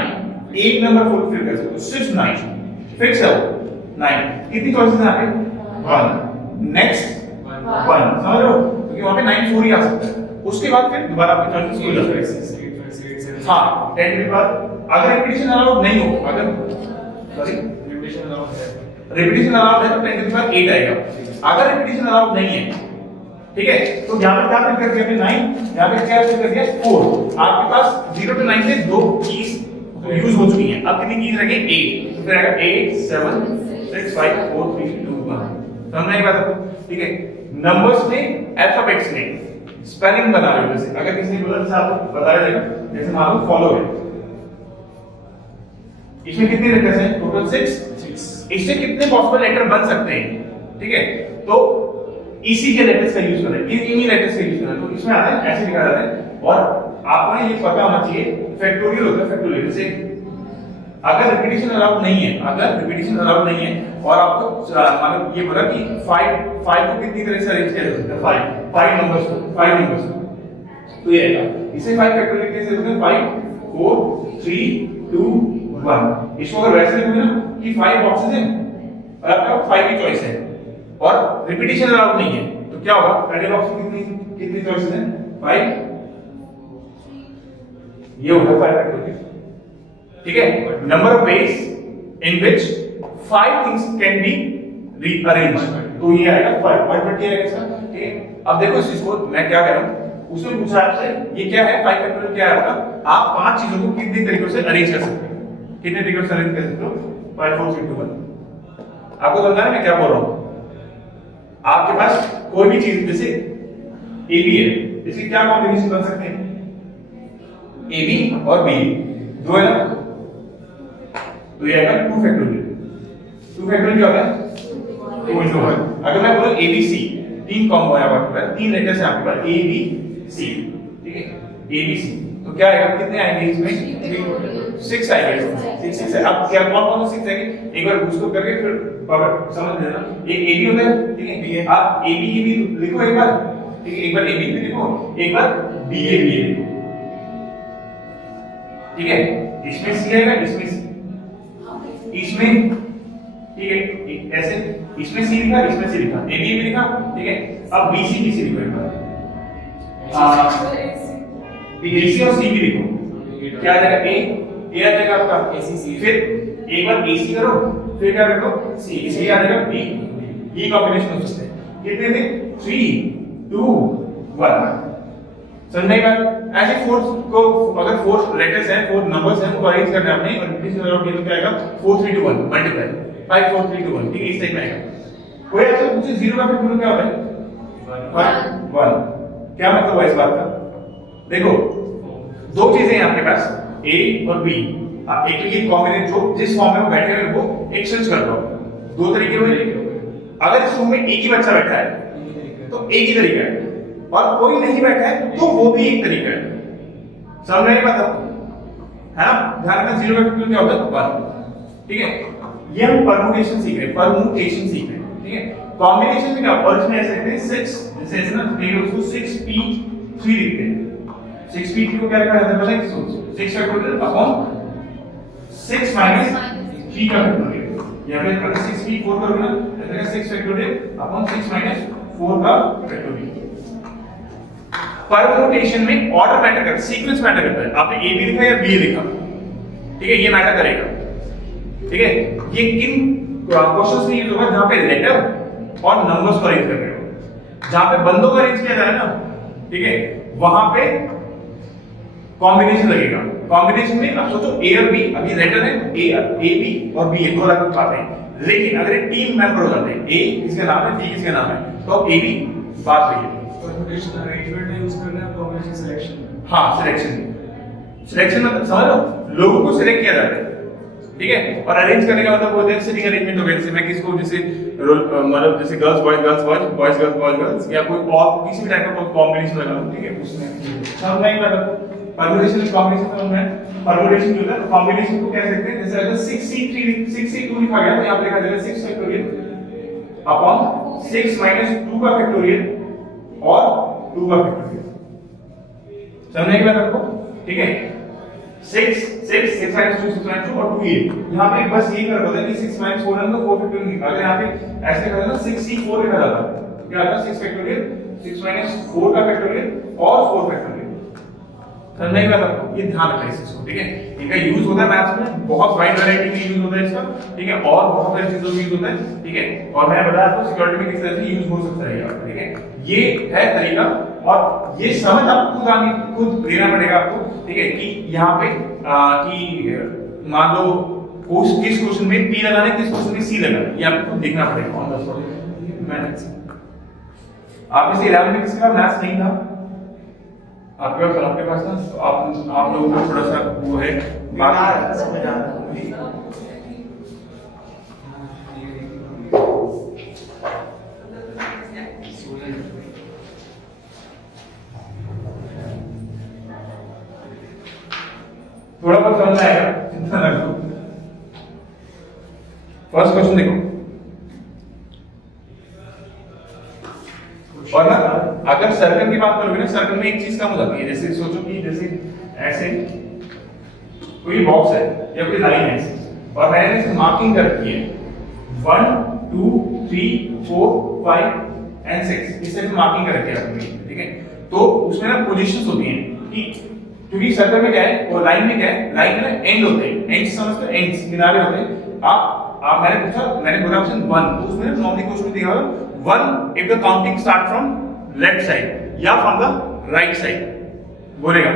एक नंबर फिर कर सकते हो, सिर्फ 9 फिक्स है 9। कितनी चॉइसेस हैं यहाँ पे, 1, नेक्स्ट 1, समझ रहे हो, क्योंकि वहां पे 9 4 ही आ सकता है। उसके बाद फिर दोबारा अपनी चॉइसेस को लग जाएगा, हां 10 के बाद। अगर रिपीटिशन अलाउड नहीं हो, अगर सॉरी रिपीटिशन अलाउड है तो 10 के बाद 8 आएगा। अगर रिपीटिशन अलाउड नहीं है, ठीक है, तो यहां पे क्या फिल कर दिया, 9, यहां पे क्या फिल कर दिया, 4। आपके पास 0 to 9 से 2 कीज यूज हो चुकी हैं, अब कितनी कीज रह गई, 8। तो फिर आएगा 8 7 6 5 4 3 2 1, समझ में आई बात आपको, ठीक है। नंबर्स में अल्फाबेट्स में स्पेलिंग बना रहे हो, जैसे अगर किसी ने बोला जैसे आपको बताया जाएगा, जैसे मान लो फॉलो है, इसमें कितने लेटर्स हैं, टोटल 6। इससे कितने पॉसिबल लेटर बन सकते हैं, ठीक है। तो इसी के लेटर्स का यूज करें, इन्हीं लेटर्स का यूज करें, तो इसमें आता है ऐसे लिखा जाता है। और आपको ये पता होना चाहिए फैक्टोरियल होता है, फैक्टोरियल से अगर रिपीटिशन अलाउड नहीं है, अगर रिपीटिशन अलाउड नहीं है और आपको मतलब ये बोला कि 5 को कितनी तरह से अरेंज किया जा सकता है, 5 नंबर्स तो ये आएगा, इसे 5 फैक्टोरियल कैसे होते हैं, 5 4 3 2 1। इसको अगर वैसे लिखोगे ना कि 5 बॉक्सेस हैं और आपका 5 की चॉइस है और रिपीटिशन अलाउड नहीं है, तो क्या होगा, पहले बॉक्स में कितनी चॉइसेस हैं, 5, ये होगा 5 फैक्टोरियल, ठीक है। Number of ways in which 5 things can be rearrange, तो ये आएगा 5 120 आएगा इसका, ठीक है। अब देखो इस चीज को मैं क्या कह रहा हूं, उसने पूछा आपसे ये क्या है, 5 फैक्टोरियल क्या है आपका, आप 5 चीजों को कितने तरीकों से अरेंज कर सकते हैं, कितने तरीके से अरेंज कर सकते हो 5 4 3 2 1। आपको समझा मैं क्या बोल रहा हूं? आपके पास कोई भी चीज जैसे ए बी है, इसकी क्या कॉम्बिनेशन बन सकते हैं? ए बी और बी दो है ना, तो ये आएगा 2 फैक्टोरियल। 2 फैक्टोरियल क्या होता है? 2 into 1। अगर मैं बोलूं ए बी सी, तीन कॉम्बो है आपके पास, तीन लेटर्स है आपके पास ए बी सी, ठीक है, ए बी सी, तो क्या आएगा? कितने आएंगे इसमें? 6 आएंगे। 6 है। अब क्या कौन कौन से 6 आएंगे? एक बार उसको करके फिर पकड़ समझ लेना। एक ए बी होता है, ठीक है, आप ए बी लिखो एक बार, ठीक है, एक बार ए बी लिखो, एक बार बी ए बी लिखो, ठीक है, इसमें सी आएगा, इसमें सी, इसमें, ठीक है, ऐसे इसमें सी लिखा, इसमें सी लिखा, ए बी लिखा, ठीक है, अब बी सी लिखो एक बार, बी सी और सी भी लिखो, क्या आ जाएगा? ए आ जाएगा आपका ए सी सी, फिर एक बार ए सी करो, फिर क्या करो? सी, सी आ जाएगा बी, ये कॉम्बिनेशन हो सकते हैं। कितने थे? 3 2 1। समझ में बात? ऐसे फोर्स को अगर 4 लेटर्स हैं, 4 नंबर्स हैं, उनको अरेंज करना है आपने और इंक्रीज और डिवाइड तो क्या आएगा? 4 3 2 1 मल्टीप्लाई 5 4 3 2 1, ठीक है, इस टाइप में आएगा। कोई ऐसा पूछे 0 का फैक्टोरियल क्या होता है? 1। क्या मतलब है इस बात का? देखो दो चीजें हैं आपके पास ए और बी, आप एक तो ये कॉम्बिनेशन जो जिस फॉर्म में वो बैठे हुए वो एक्सचेंज कर दो। दो तरीके हुए, अगर इस रूम में एक ही बच्चा बैठा है तो एक ही तरीका है, और कोई नहीं बैठा है तो वो भी एक तरीका है। समझ नहीं पाता है ना? ध्यान रखना 0 का फैक्टोरियल क्या होता है? 1, ठीक है। ये हम परम्यूटेशन सीख रहे हैं, परम्यूटेशन सीख रहे हैं, ठीक है। कॉम्बिनेशन में क्या और इसमें ऐसे लिखते हैं 6, जैसे ऐसे ना उसको 6p3 लिखते हैं। 6p3 को क्या लिखा जाता है पता है? 6 फैक्टोरियल अपॉन 6 माइनस 3 का फैक्टोरियल, या फिर अगर 6p4 करोगे ना तो 6 फैक्टोरियल अपॉन 6 माइनस 4 का फैक्टोरियल। परम्यूटेशन में ऑर्डर मैटर करता है, सीक्वेंस मैटर करता है। आपने ए बी लिखा या बी लिखा, ठीक है, ये मैटर करेगा, ठीक है। ये किन क्वेश्चंस में यूज होगा? जहां पे लेटर और नंबर्स को अरेंज कर रहे हो, जहां पे बंदों को अरेंज किया जा रहा है ना, ठीक है, वहां पे कॉम्बिनेशन लगेगा। कॉम्बिनेशन में अब सोचो ए और बी, अभी लेटर है ए बी और बी दो अलग बातें हैं, लेकिन अगर टीम मेंबर हो जाते हैं, ए किसका नाम है, बी किसका नाम है, तो अब ए बी बात हुई है। परम्यूटेशन अरेंजमेंट में यूज करना है, कॉम्बिनेशन सिलेक्शन में। हाँ, सिलेक्शन मतलब समझ लो, लोगों को सिलेक्ट किया जाता है, ठीक है, और अरेंज करने का मतलब होता है सिटिंग अरेंजमेंट हो गया। जैसे मैं किसको जैसे मतलब जैसे गर्ल्स बॉयज बॉयज गर्ल्स या कोई और किसी भी टाइप का कॉम्बिनेशन लगा दूं, ठीक है, उसमें समझ नहीं पता परम्यूटेशन कॉम्बिनेशन समझ में। परम्यूटेशन जो होता है कॉम्बिनेशन को कह सकते हैं, जैसे अगर 6c2 लिखा गया तो यहां पे लिखा जाएगा 6 फैक्टोरियल अपॉन 6 माइनस 2 का फैक्टोरियल और 2 का फैक्टोरियल। समझने की बात आपको, ठीक है। 6 minus 2 6 minus 2 और 2 ये यहां पे बस ये कर होता है कि 6 minus 4 है तो 4 फैक्टोरियल निकाल। अगर यहां पे ऐसे करना ना 6c4 लिखा जाता है, क्या आता है 6 फैक्टोरियल 6 minus 4 का फैक्टोरियल और 4 फैक्टोरियल। समझने की बात आपको, ये ध्यान रखना है इसको, ठीक है। इनका यूज होता है मैथ्स में, बहुत वाइड वैरायटी में यूज होता है इसका, ठीक है, और बहुत सारी चीजों में यूज होता है, ठीक है। और मैंने बताया आपको सिक्योरिटी में किस तरह से यूज हो सकता है, ठीक है। ये है तरीका, और ये समझ आपको खुद देना पड़ेगा आपको, ठीक है, कि यहाँ पे कि मान लो किस क्वेश्चन में पी लगाना है, किस क्वेश्चन में सी लगाना है, ये आपको देखना पड़ेगा ऑन द स्पॉट। मैथ्स आप इसे 11 में किसका मैथ्स नहीं था आपके पास ना, तो आप लोगों को थोड़ा सा वो है समझ आ रहा है। थोड़ा बहुत समझ आएगा, चिंता ना करो। फर्स्ट क्वेश्चन देखो, और ना अगर सर्कल की बात करोगे ना, सर्कल में एक चीज कम हो जाती है। जैसे सोचो कि जैसे ऐसे कोई बॉक्स है या कोई लाइन है और मैंने इसे मार्किंग कर रखी है 1 2 3 4 5 एंड 6, इस तरह से मार्किंग कर रखी है आपने, ठीक है। तो उसमें ना पोजीशंस होती हैं कि क्योंकि सर्कल में क्या है और लाइन में क्या है, लाइन में एंड होते हैं, एंड्स समझते हो, एंड्स किनारे होते हैं। आप मैंने बोला ऑप्शन 1, तो उसमें नॉर्मली क्वेश्चन में दिया होगा 1 if the counting start from left side या from the right side बोलेगा।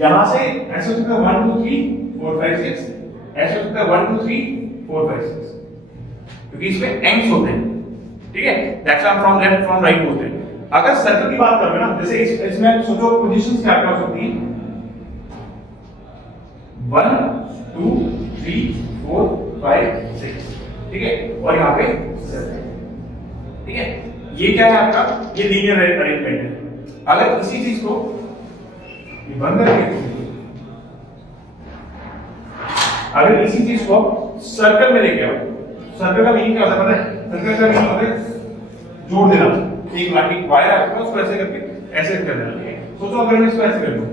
यहां से ऐसे हो सकता है 1 2 3 4 5 6 ऐसे हो सकता है 1 2 3 4 5 6, क्योंकि इसमें एंड्स होते हैं, ठीक है, that's why from left from right बोलते हैं। अगर सर्कल की बात करें ना, जैसे इसमें सोचो पोजीशंस क्या क्या हो सकती हैं, 1 2 3 4 5 6, ठीक है, और यहाँ पे 7, ठीक है, ये क्या है आपका, ये लीनियर अरेंजमेंट है। अगर इसी चीज को ये बंद करके, अगर इसी चीज को सर्कल में लेके आओ, सर्कल का मीनिंग क्या होता है पता है? सर्कल का मीनिंग होता है जोड़ देना, एक वायर आपके पास, उसको ऐसे करके ऐसे कर देना। सोचो अगर मैं इसको ऐसे कर दूं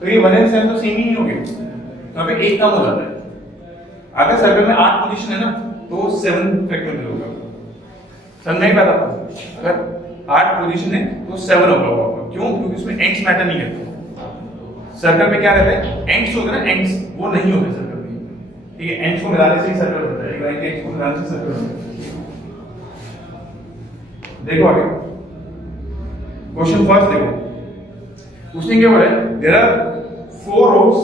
तो ये 1 and 7 तो सेम ही नहीं होंगे, तो पे एक कम हो जाता है। अगर सर्कल में 8 पोजीशन है ना तो 7 फैक्टोरियल होगा, समझ में आता है? अगर 8 पोजीशन है तो 7 होगा, क्यों? क्योंकि उसमें एंड्स मैटर नहीं करते। सर्कल में क्या रहता है, एंड्स होते हैं ना, एंड्स वो नहीं होते सर्कल में, ठीक है, एंड्स को मिलाने से ही सर्कल होता है, एक लाइन के एंड्स को मिलाने से सर्कल होता है। देखो आगे क्वेश्चन फर्स्ट देखो, उसने क्या बोला, there are 4 rows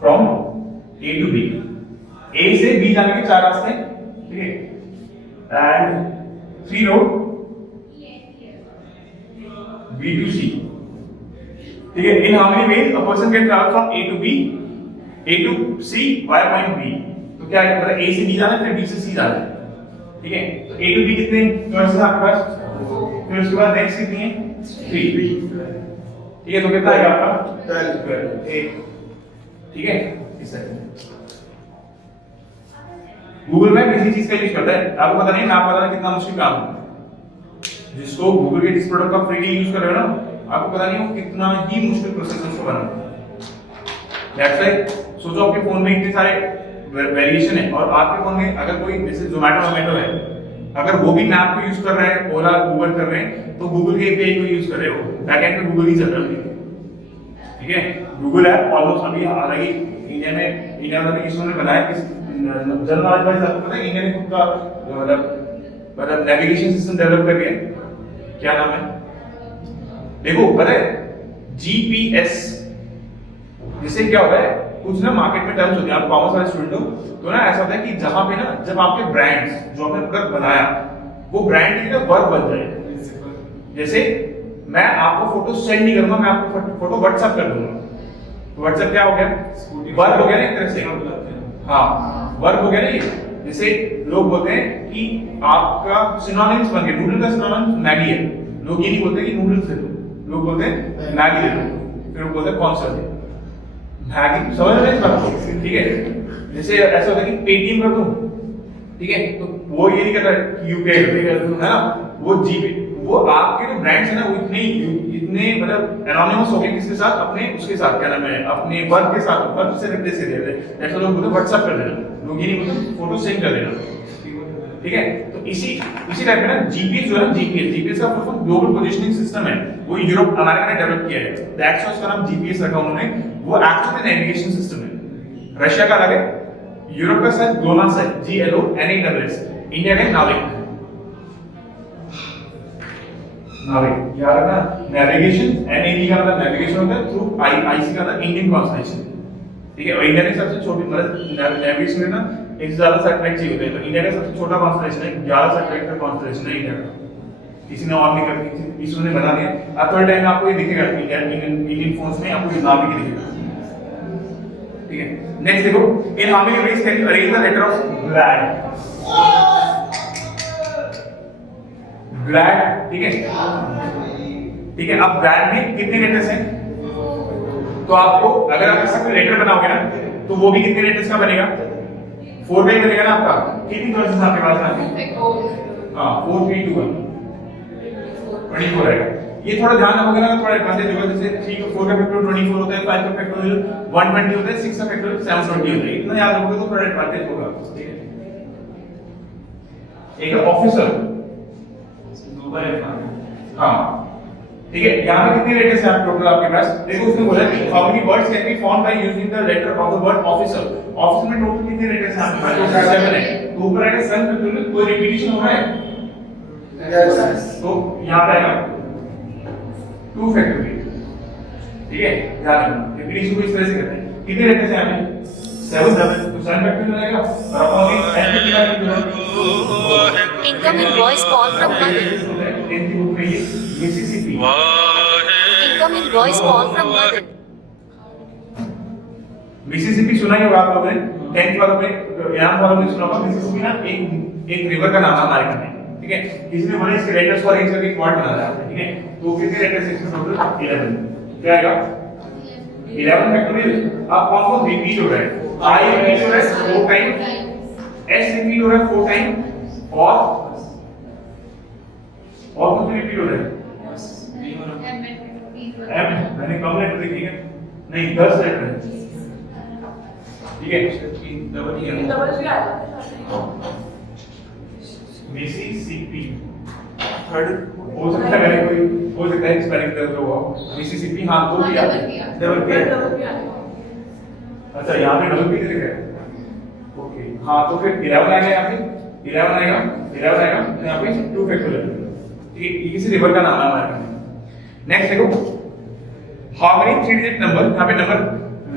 from A to B, A से B जाने के 4 रास्ते हैं, ठीक है, and 3 rows B to C, ठीक है, इन how many veg a person can travel from A to B, A to C via point B। तो क्या है, मतलब A से B जाना है, फिर B से C जाना है, ठीक है, तो A to B कितने चॉइसेस आपके पास, फिर उसके बाद नेक्स्ट कितनी है 3, ठीक है, तो कितना आएगा आपका 12, ठीक है। इस तरह गूगल मैप इसी चीज का यूज करता है, आपको पता नहीं मैप बताना कितना मुश्किल काम है, जिसको गूगल के जिस प्रोडक्ट का फ्रीली यूज कर रहे हो ना, आपको पता नहीं वो कितना ही मुश्किल प्रोसेस है उसको बनाना। दैट्स व्हाई सोचो आपके फोन में इतने सारे वेरिएशन है, और आपके फोन में अगर कोई जैसे जोमेटो है, अगर वो भी मैप को यूज कर रहे हैं, ओला गूगल कर रहे हैं, तो गूगल के एपीआई को यूज कर रहे हो, बैकएंड में गूगल ही चल रहा है, ठीक है। गूगल ऐप ऑलमोस्ट अभी हालांकि इंडिया में किसी ने बनाया, जनरल नॉलेज वाइज आपको पता है इंडिया ने खुद का मतलब नेविगेशन सिस्टम डेवलप कर दिया, क्या नाम है देखो, पता है जीपीएस, जिससे क्या होता है, कुछ ना मार्केट में टर्म्स होते हैं, आप कॉमर्स वाले स्टूडेंट हो तो ना ऐसा होता है कि जहां पे ना जब आपके ब्रांड्स जो आपने प्रोडक्ट बनाया वो ब्रांड की ना वर्ब बन जाए, जैसे मैं आपको फोटो सेंड नहीं करूंगा, मैं आपको फोटो व्हाट्सएप कर दूंगा, तो व्हाट्सएप क्या हो गया, वर्ब हो गया ना एक तरह से, हाँ वर्ब हो गया ना ये। जैसे लोग बोलते हैं कि आपका सिनोनिम्स बन गए, नूडल का सिनोनिम मैगी है, लोग ये नहीं बोलते कि नूडल्स दे दो, लोग बोलते हैं मैगी दे दो, फिर वो बोलते हैं कौन सा दे मैगी, समझ रहे हैं बात, ठीक है। जैसे ऐसा होता है कि पेटीएम कर दूं, ठीक है, तो वो ये नहीं करता यूपीआई कर दूं, है ना, वो जीपे, वो आपके जो ब्रांड्स है ना वो इतने मतलब एनोनिमस हो गए, किसके साथ, अपने उसके साथ, क्या नाम है, अपने वर्क के साथ, वर्क से रिप्लेस कर देते हैं, ऐसा लोग बोलते हैं व्हाट्सएप कर देना, लोग ये नहीं बोलते फोटो सेंड कर देना, ठीक है। तो इसी टाइप में ना जीपीएस जो है, जीपीएस का फुल ग्लोबल पोजीशनिंग सिस्टम है, वो यूरोप अमेरिका ने डेवलप किया है, दैट्स व्हाई उसका नाम जीपीएस रखा उन्होंने, वो एक्चुअली नेविगेशन सिस्टम है। रशिया का अलग है, यूरोप का शायद ग्लोनास है, GLONASS, इंडिया का नाविक, याद रखना, नेविगेशन NAV का मतलब नेविगेशन होता है थ्रू IC का मतलब इंडियन कॉन्स्टलेशन, ठीक है, और इंडिया की सबसे छोटी मतलब नेविगेशन में ना एक से ज्यादा सैटेलाइट चाहिए होते हैं, तो इंडिया का सबसे छोटा कॉन्स्टलेशन है, 11 सैटेलाइट का कॉन्स्टलेशन है इंडिया का, किसी ने और नहीं कर, किसी ने बना दिया। अब थोड़े टाइम में आपको ये दिखेगा, इंडियन फोन्स में आपको ये नाविक दिखेगा, ठीक है। नेक्स्ट देखो, in how many ways can you arrange the letter of glad, ठीक है, ठीक है। अब ग्लैड में कितने लेटर्स हैं, तो आपको अगर आप इसका कोई लेटर बनाओगे ना तो वो भी कितने लेटर्स का बनेगा, 4 का ही बनेगा ना आपका, कितनी चॉइसेस आपके पास हैं, हां 4 3 2 1 24 आएगा। ये थोड़ा ध्यान रखोगे ना, थोड़ा एडवांटेज होगा, जैसे 3 का 4 का फैक्टोरियल 24 होता है, 5 का फैक्टोरियल 120 होता है, 6 का फैक्टोरियल 720 होता है, इतना याद रखोगे तो थोड़ा एडवांटेज होगा, ठीक है। एक ऑफिसर, हाँ ठीक है, यहाँ पे कितने लेटर्स हैं टोटल आपके पास, देखो उसने बोला कि how many words can be formed by using the letter of the word officer, officer में टोटल कितने लेटर्स हैं आपके पास, 7 है, तो ऊपर आएगा सन फैक्टोरियल, कोई रिपीटिशन हो रहा है, यस, तो यहाँ पे आएगा 2 फैक्टोरियल, ठीक है, ध्यान रखना रिपीटिशन को इस तरह से करते हैं। कितने लेटर्स हैं यहाँ पे 7 तो 7 फैक्टोरियल आएगा और अपॉन n की Incoming voice call from mother. 10 की बुक में ये Mississippi Incoming voice call from mother. Mississippi सुना ही होगा आप लोगों ने 10th वालों में यहाँ वालों ने सुना होगा। मिसिसिपी ना एक रिवर का नाम है हमारे में, ठीक है। किसी ने बोला इसके लेटर्स को अरेंज करके एक वर्ड बना रहा है, ठीक है। तो कितने लेटर्स इसमें टोटल 11 क्या आएगा 11 फैक्टोरियल। अब कौन कौन रिपीट हो रहा है, I रिपीट हो रहा है 4 टाइम, S रिपीट हो रहा है 4 टाइम और कुछ रिपीट हो रहा है M मैंने कम लेटर लिखी है नहीं 10 लेटर है, ठीक है। डबल ही है मिसिसिपी थर्ड हो सकता है कोई हो सकता है स्पेलिंग गलत हुआ मिसिसिपी। हां दो किया डबल किया अच्छा यहाँ पे डबल भी लिखा है ओके। हाँ तो फिर 11 आएगा यहाँ पे 11 आएगा यहाँ पे 2 फैक्टोरियल, ठीक है। ये किसी रिवर का नाम है हमारे पास। नेक्स्ट देखो हाउ मेनी 3 डिजिट नंबर, यहाँ पे नंबर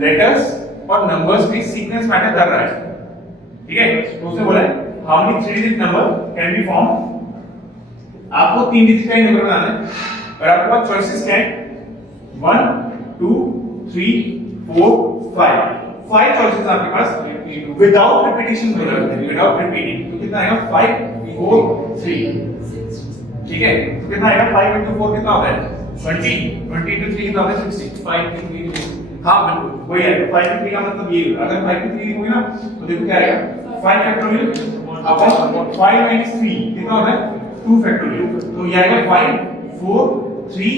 लेटर्स और नंबर्स में सीक्वेंस मैटर कर रहा है, ठीक है। तो उसने बोला है how many 3 digit number can be form. आपको 3 डिजिट का ही नंबर बनाना है और आपके पास चॉइसेस क्या है 1 2 3 4 5 चॉइसेस आपके पास विदाउट रिपीटिशन विदाउट रिपीटिंग। तो कितना आएगा 5 4 3, ठीक है। तो कितना आएगा 5 into 4 कितना होता है 20 20 into 3 कितना होता है 60 5 हाँ बिल्कुल वही आएगा 5 into 3 का मतलब ये अगर 5 into 3 लिखोगे ना तो देखो क्या आएगा 5 फैक्टोरियल अपॉन 5 minus 3 कितना होता है 2 फैक्टोरियल। तो ये आएगा 5 4 3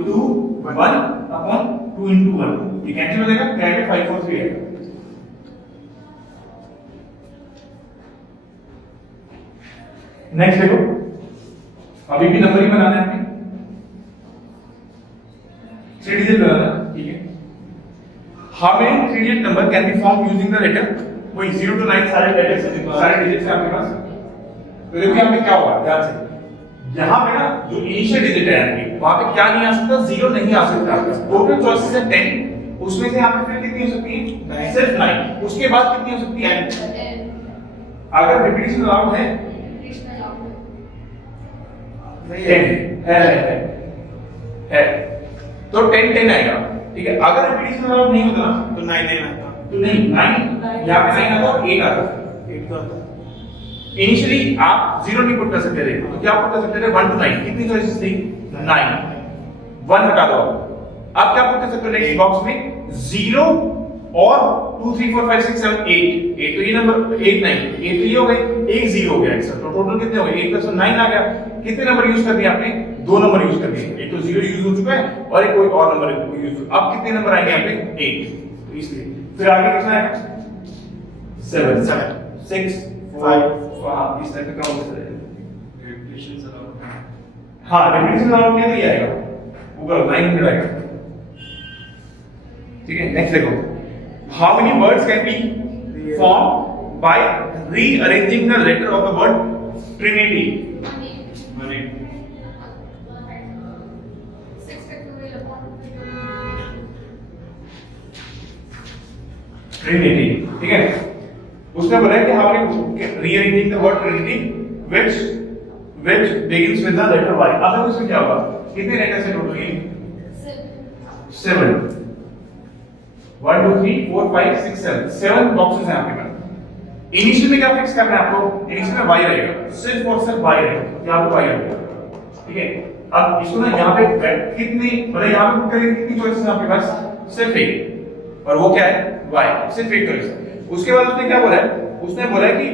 2 1 अपॉन 2 into 1 ये कैंसिल हो जाएगा क्या आएगा 5 4 3 आएगा। नेक्स्ट देखो अभी भी नंबर ही बनाना है हमें 3 डिजिट बनाना, ठीक है। How many 3 digit number can be form using the letter, वही 0 to 9 सारे लेटर्स सारे डिजिट्स हैं आपके पास। तो देखो यहाँ पे क्या होगा ध्यान से, यहाँ पे ना जो इनिशियल डिजिट है आपकी वहां पे क्या नहीं आ सकता 0 नहीं आ सकता। टोटल चॉइसेस है 10 उसमें से यहाँ पे फिर कितनी हो सकती है सिर्फ 9, उसके बाद कितनी हो सकती है अगर रिपीटिशन अलाउड है 10 है तो 10 10 आएगा, ठीक है। अगर रिपीटिशन अलाउड नहीं होता ना तो 9 9 आता तो नहीं 9 यहाँ पे 9 आता और 8 आता 8 तो आता। इनिशियली आप 0 नहीं पुट कर सकते थे तो क्या पुट कर सकते थे 1 to 9 कितनी चॉइसेस थी 9 1 हटा दो। अब क्या पुट कर सकते हो नेक्स्ट बॉक्स में 0 और 2 3 4 5 6 7 8 तो ये नंबर 8 9 8 तो ये हो गए एक 0 हो गया एक्स्ट्रा तो टोटल कितने हो गए 8 + 9 आ गया। कितने नंबर यूज कर दिए आपने 2 नंबर यूज कर दिए, एक तो 0 यूज हो चुका है और एक कोई और नंबर यूज। अब कितने नंबर आएंगे यहाँ पे 8 तो इसलिए फिर आगे कितना है 7 6 5 इस तरह का काउंट होता है। रिपीटिशन अलाउड हाँ रिपीटिशन अलाउड नहीं तो ये आएगा ऊपर 900 आएगा, ठीक है। नेक्स्ट देखो how many words can be form by rearranging the letter of the word trinity. Trinity, ठीक है। उसने बोला है कि how many rearranging the word trinity which begins with the letter y। अब उसमें क्या होगा कितने लेटर्स हैं टोटल 7 1 2 3 4 5 6 7 बॉक्सेस हैं आपके पास। इनिशियल में क्या फिक्स करना है आपको इनिशियल में y रहेगा सिर्फ और सिर्फ y रहेगा यहाँ पे y रहेगा, ठीक है। अब इसको ना यहाँ पे कितनी मतलब यहाँ पे करेंगे कितनी चॉइसेस हैं आपके पास सिर्फ एक और वो क्या है y सिर्फ एक चॉइस। उसके बाद उसने क्या बोला है उसने बोला है कि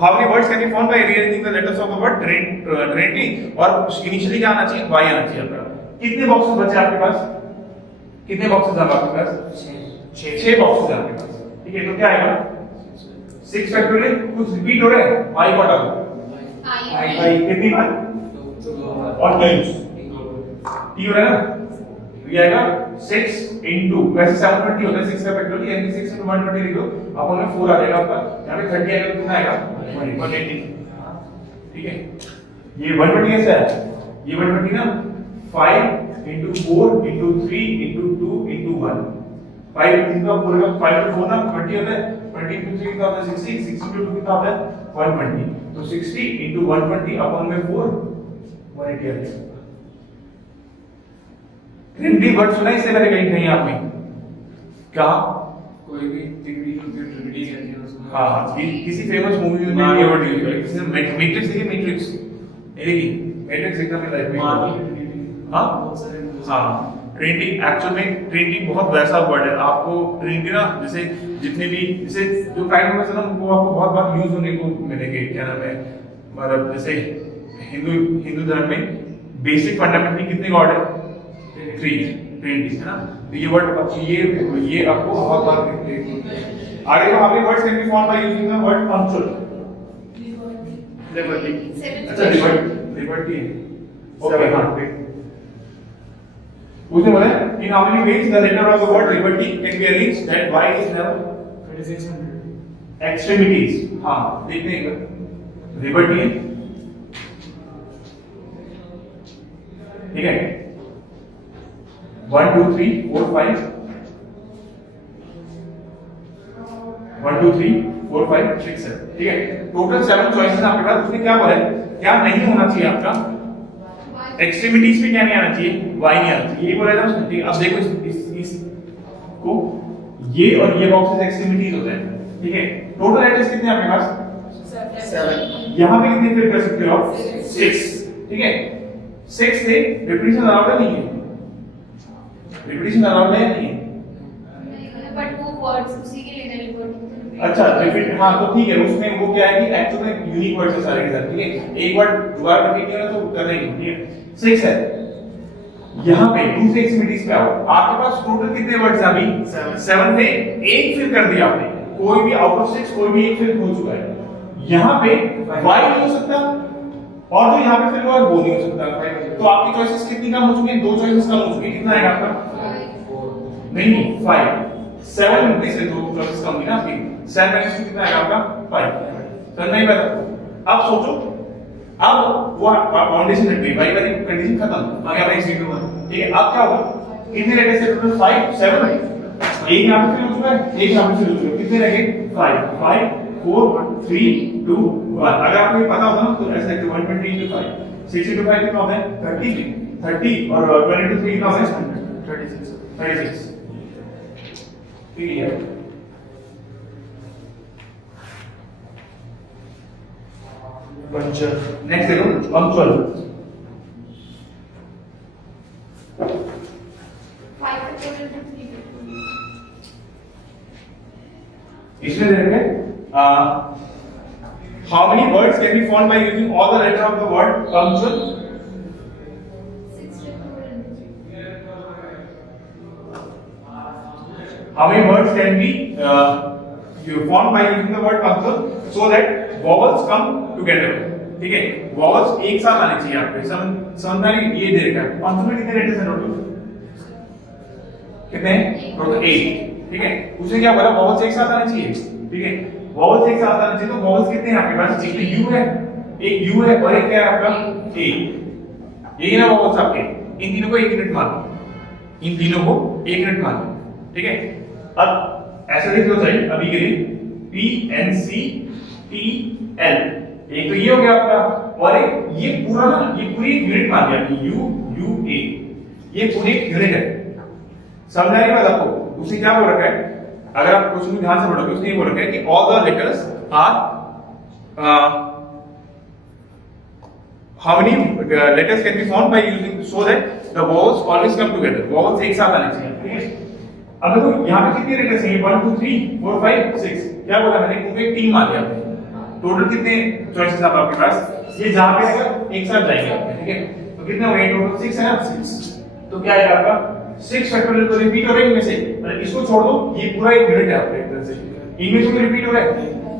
how many words can be formed bye rearranging the letters of the word Trinity और इनिशियली क्या आना चाहिए y आना चाहिए आपका। कितने बॉक्सेस बचे आपके पास कितने बॉक्सेस हैं आपके पास 6 बॉक्सेस हैं आपके पास, ठीक है। तो क्या आएगा 6 फैक्टोरियल कुछ रिपीट हो रहे हैं y को हटा दो i कितनी बार और टाइम्स t हो रहा है ना तो ये आएगा 6 into वैसे 720 होता है 6 का फैक्टोरियल यानी 6 into 120 लिख दो अपन में 4 आ जाएगा आपका यहाँ पे 30 आएगा कितना आएगा 180, ठीक है। ये 120 कैसे है ये 120 ना 5 into 4 into 3 into 2 into 1 5 इनका पूरा 5 to 4 ना 20 होता है 20 into 3 कितना होता है 60 60 into 2 कितना होता है 120 तो 60 into 120 अपॉन में 4 180 आ गया ट्रिनिटी वर्ड सुना इससे पहले कहीं कहीं आपने क्या कोई भी डिग्री ट्रिनिटी कहते हैं उसको। हाँ किसी फेमस मूवी में ये वर्ड यूज किया किसी ने मैट्रिक्स देखी मैट्रिक्स ये देखी मैट्रिक्स एकदम में लाइफ में हाँ बहुत सारे हाँ ट्रिनिटी एक्चुअल में ट्रिनिटी बहुत वैसा वर्ड है आपको ट्रिनिटी ना जैसे जितने भी जैसे जो प्राइम नंबर्स है ना उनको आपको बहुत बार यूज होने को मिलेंगे क्या नाम है मतलब जैसे हिंदू धर्म में बेसिक फंडामेंटली कितने गॉड है 3 ट्रिनिटी है ना तो ये वर्ड ये आपको बहुत बार आगे हम आगे words can be formed by using the word punctual liberty अच्छा लिबर्टी ओके हां उसने बोला in how many ways the letter of the word liberty can be arranged that y is have 3600 extremities हाँ देखने का liberty ठीक है 1 2 3 4 5 1 2 3 4 5 6 7 ठीक है टोटल 7 चॉइसेस आपके पास उसने क्या बोला क्या नहीं होना चाहिए आपका एक्सट्रीमिटीज पे क्या नहीं आना चाहिए y नहीं आना चाहिए ये बोला था उसने ठीक है अब देखो इस को ये और ये बॉक्सेस एक्सट्रीमिटीज होते हैं ठीक है टोटल लेटर्स कितने हैं आपके पास 7 यहां पे कितने फिल कर सकते हो आप 6 ठीक है 6 से रिपीटेशन अलाउड है नहीं है रिपीटेशन अलाउड है नहीं है बट वो वर्ड्स उसी के लिए लिबर्टी अच्छा रिपीट हाँ तो ठीक है उसमें वो क्या है कि एक्चुअल में यूनिक वर्ड्स है सारे के सारे ठीक है एक वर्ड दोबारा रिपीट नहीं होना तो करना ही नहीं ठीक है 6 है यहाँ पे दूसरे एक्सट्रीमिटीज पे आओ आपके पास टोटल कितने वर्ड्स हैं अभी 7 में एक फिल कर दिया आपने कोई भी आउट ऑफ 6 कोई भी एक फिल हो चुका है यहाँ पे y नहीं हो सकता और जो यहाँ पे फिल हुआ है वो नहीं हो सकता तो आपकी चॉइसेस कितनी कम हो चुकी है दो चॉइसेस कम हो चुकी है कितना आएगा आपका नहीं 5 7 में से दो चॉइसेस कम हुई ना आपकी 7 माइनस 2 कितना आएगा आपका 5 समझ नहीं पता अब सोचो अब वो फाउंडेशन रख दी भाई वाली कंडीशन खत्म आगे आप इसी को ठीक है अब क्या होगा कितने लेटर्स है टोटल 5 7 एक यहां पे फिल हो चुका है एक यहां पे फिल हो चुका है कितने रह गए 5 5 4 3 2 1 अगर आपको ये पता होता ना तो ऐसा है 120 into 5 60 into 5 कितना होता है 30 और 20 into 3 कितना होता है 36 ठीक है पंक्चुअल नेक्स्ट देखो पंक्चुअल 5 इसमें देखेंगे how many words can be formed by using all the letter of the word punctual 6 how many words can be formed by using the word punctual so that vowels come together ठीक है vowels एक साथ आने चाहिए आपके समझना ये दे रखा है पंक्चुअल में कितने लेटर्स हैं टोटल कितने टोटल 8 ठीक है उसने क्या बोला vowels एक साथ आने चाहिए ठीक है vowels एक साथ आने चाहिए तो vowels कितने हैं आपके पास एक u है एक u है और एक क्या है आपका a यही ना vowels आपके इन तीनों को 1 यूनिट मान इन तीनों को 1 यूनिट मान ठीक है अब ऐसा लिख लो चाहिए अभी के लिए p n c t l एक तो ये हो गया आपका और एक ये पूरा ना ये पूरी एक यूनिट मान लिया u u a ये पूरी एक यूनिट है समझ आई बात आपको उसने क्या बोल रखा है अगर आप क्वेश्चन ध्यान से पढ़ोगे उसने ये बोल रखा है कि all the letters are how many letters can be formed by using so that the vowels always come together vowels एक साथ आने चाहिए ठीक है अब देखो यहाँ पे कितने लेटर्स हैं 1 2 3 4 5 6 क्या बोला मैंने क्योंकि एक टीम मान लिया टोटल कितने चॉइसेस आप आपके पास ये जहां पे आएगा एक साथ जाएंगे ठीक है तो कितने हो गए टोटल 6 है ना 6 तो क्या आएगा आपका 6 फैक्टोरियल तो रिपीट हो रहे हैं इनमें से मतलब इसको छोड़ दो ये पूरा एक यूनिट है आपके एक तरह से इनमें से कोई रिपीट हो रहा है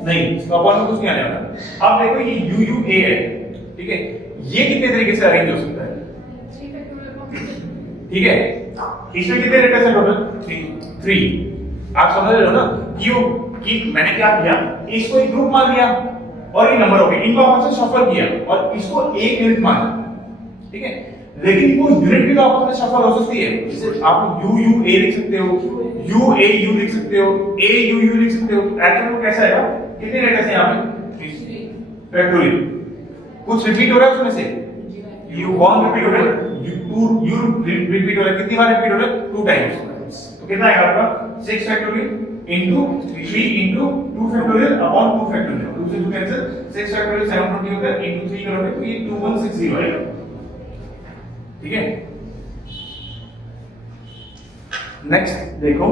नहीं तो अपॉन में कुछ नहीं आने वाला अब देखो ये u u a है ठीक है ये कितने तरीके से अरेंज हो सकता है ठीक है इसमें कितने लेटर्स हैं टोटल 3 आप समझ रहे हो ना कि मैंने क्या किया इसको एक ग्रुप मान लिया और ये नंबर हो गए इनको आपस में शफल किया और इसको एक यूनिट माना ठीक है लेकिन वो यूनिट भी तो आपस में शफल हो सकती है। जैसे आप यू यू ए लिख सकते हो, यू ए यू लिख सकते हो, ए यू यू लिख सकते हो। एक्चुअली वो कैसा आएगा? कितने लेटर्स हैं यहाँ पे? फैक्टोरियल। कुछ रिपीट हो रहा है उसमें से? यू वन रिपीट हो रहा है, यू रिपीट हो रहा है। कितनी बार रिपीट हो रहा है? 2 टाइम्स। तो कितना आएगा आपका? 6 factorial into 3 into 2 factorial upon 2 factorial। 2 से 2 कैंसिल, 6 factorial 720 होता है, into 3 करोगे तो ये 2160 आएगा। ठीक है, नेक्स्ट देखो,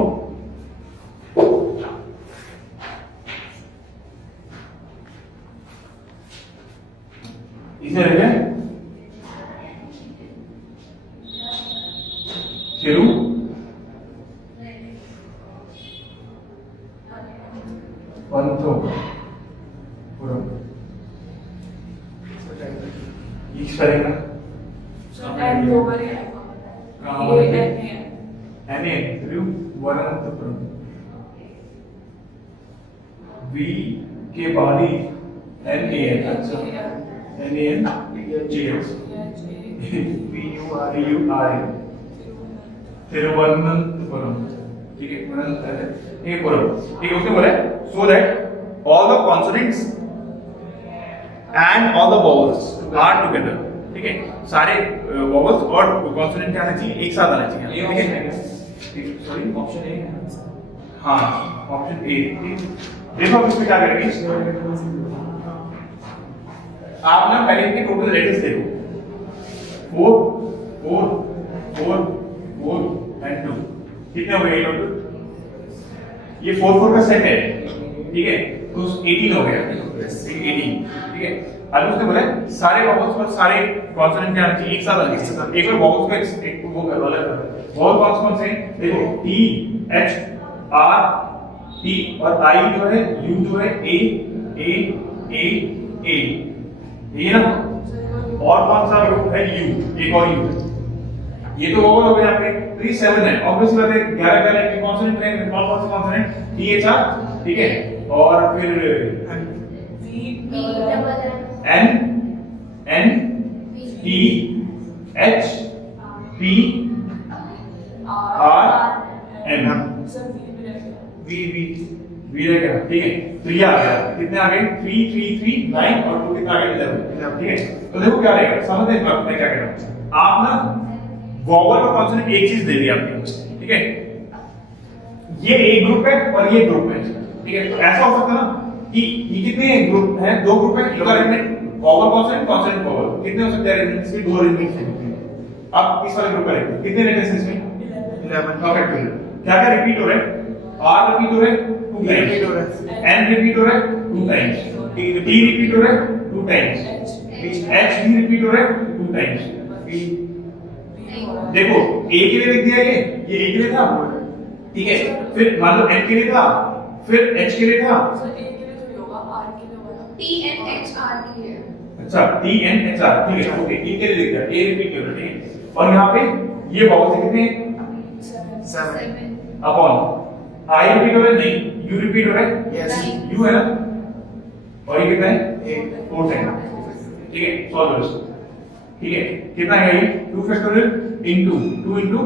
इसमें रह गया शेरू पंतो पूरा ये स्पेलिंग ना एंड ओवर है ये एन ए थ्रू वनंतपुरम वी के बाद ही एन ए अच्छा N A J S V U R A Thiruvananthapuram. ठीक है, ये पुरम। ठीक है, उसने बोला है so that all the consonants and all the vowels are together। ठीक है, सारे vowels और consonant क्या आना चाहिए? एक साथ आना चाहिए। ये ऑप्शन है, सॉरी ऑप्शन ए है। हाँ, ऑप्शन ए। देखो अब इसमें क्या करेंगे, आप ना पहले इनके टोटल लेटर्स देखो, 4 4 4 4 एंड 2 कितने हो गए टोटल? ये 4 4 का सेट है। ठीक है, तो 18 हो गया, 18। ठीक है, अब उसने बोला सारे वॉवल्स और सारे कॉन्सोनेंट क्या आना चाहिए? एक साथ आना चाहिए। एक बार वॉवल्स का एक वो कर वाला वॉवल कौन से हैं? देखो टी एच आर टी और आई जो है, यू जो है, ए ए ए ये ना, और कौन सा ग्रुप है? यू, एक और यू। ये तो वॉवल हो गया आपके 3 7 है। ऑब्वियसली बात है 11 11 के कॉन्सोनेंट रहेंगे। कौन कौन से कॉन्सोनेंट? टी एच आर, ठीक है, और फिर N N T H P R N V V V रह गया। ठीक है, तो ये आ गया, कितने आ गए? 3 3 3 9 और 2 कितना आ गया? 11। ठीक है, तो देखो क्या रहेगा, समझ में मैं क्या कह रहा हूं। आप ना वॉवल और कॉन्सोनेंट एक चीज दे दी आपने। ठीक है, ये एक ग्रुप है और ये ग्रुप है। ठीक है, तो ऐसा हो सकता है ना कि ये कितने ग्रुप हैं? 2 ग्रुप है। इनका arrangement vowel consonant consonant vowel कितने हो सकते हैं अरेंजमेंट? इसमें 2 अरेंजमेंट हैं। अब इस वाले ग्रुप करेंगे, कितने लेटर्स हैं इसमें? 11 का फैक्टोरियल। क्या क्या रिपीट हो रहा है? आर रिपीट हो रहा है 2 टाइम्स, रिपीट हो रहा है, एन रिपीट हो रहा है 2 टाइम्स, टी रिपीट हो रहा है 2 टाइम्स, एच भी रिपीट हो रहा है 2 टाइम्स। देखो ए के लिए लिख दिया, ये ए के लिए था। ठीक है, फिर मान लो एन के लिए था, फिर एच के लिए था। टी एन एच आर के लिए। अच्छा, टी एन एच आर, ठीक है, ओके, ए के लिए लिख दिया, ए रिपीट हो रहा है। ठीक है, और यहाँ पे ये वॉवल से कितने? 7 अपॉन आई रिपीट हो रहा है? नहीं, यू रिपीट हो रहा है? यस, यू है ना, और ये कितना है? 4 टाइम्स। ठीक है, सॉल्व करो इसको। ठीक है, कितना है ये? 2 फैक्टोरियल इनटू 2 इनटू,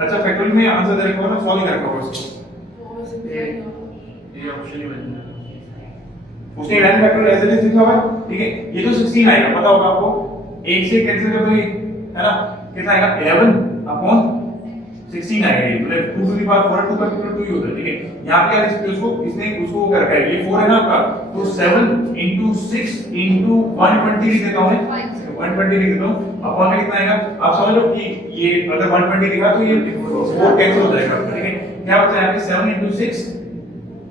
अच्छा फैक्टोरियल में आंसर दे रखा होगा, सॉल्व ही रखा होगा इसको। ये ऑप्शन ही बन जाएगा। उसने 11 फैक्टोरियल ऐसे लिखा हुआ है। ठीक है, ये तो 16 आएगा, पता होगा आपको। 1 से कैंसिल कर दो, ये है ना, कितना आएगा? 11 अपॉन 16 आएगा। ये मतलब 2 टू द पावर 4 2 का 2 ही होता है। ठीक है, यहाँ पे क्या लिखते हैं उसको, इसने उसको कर रखा है, ये 4 है ना आपका, तो 7 into 6 into 120 लिख देता हूं मैं, 120 लिख देता हूं। अपॉन में कितना आएगा? आप समझ लो कि ये अगर 120 लिखा तो ये 4 कैंसिल हो जाएगा। ठीक है, क्या बचा यहाँ पे? 7 into 6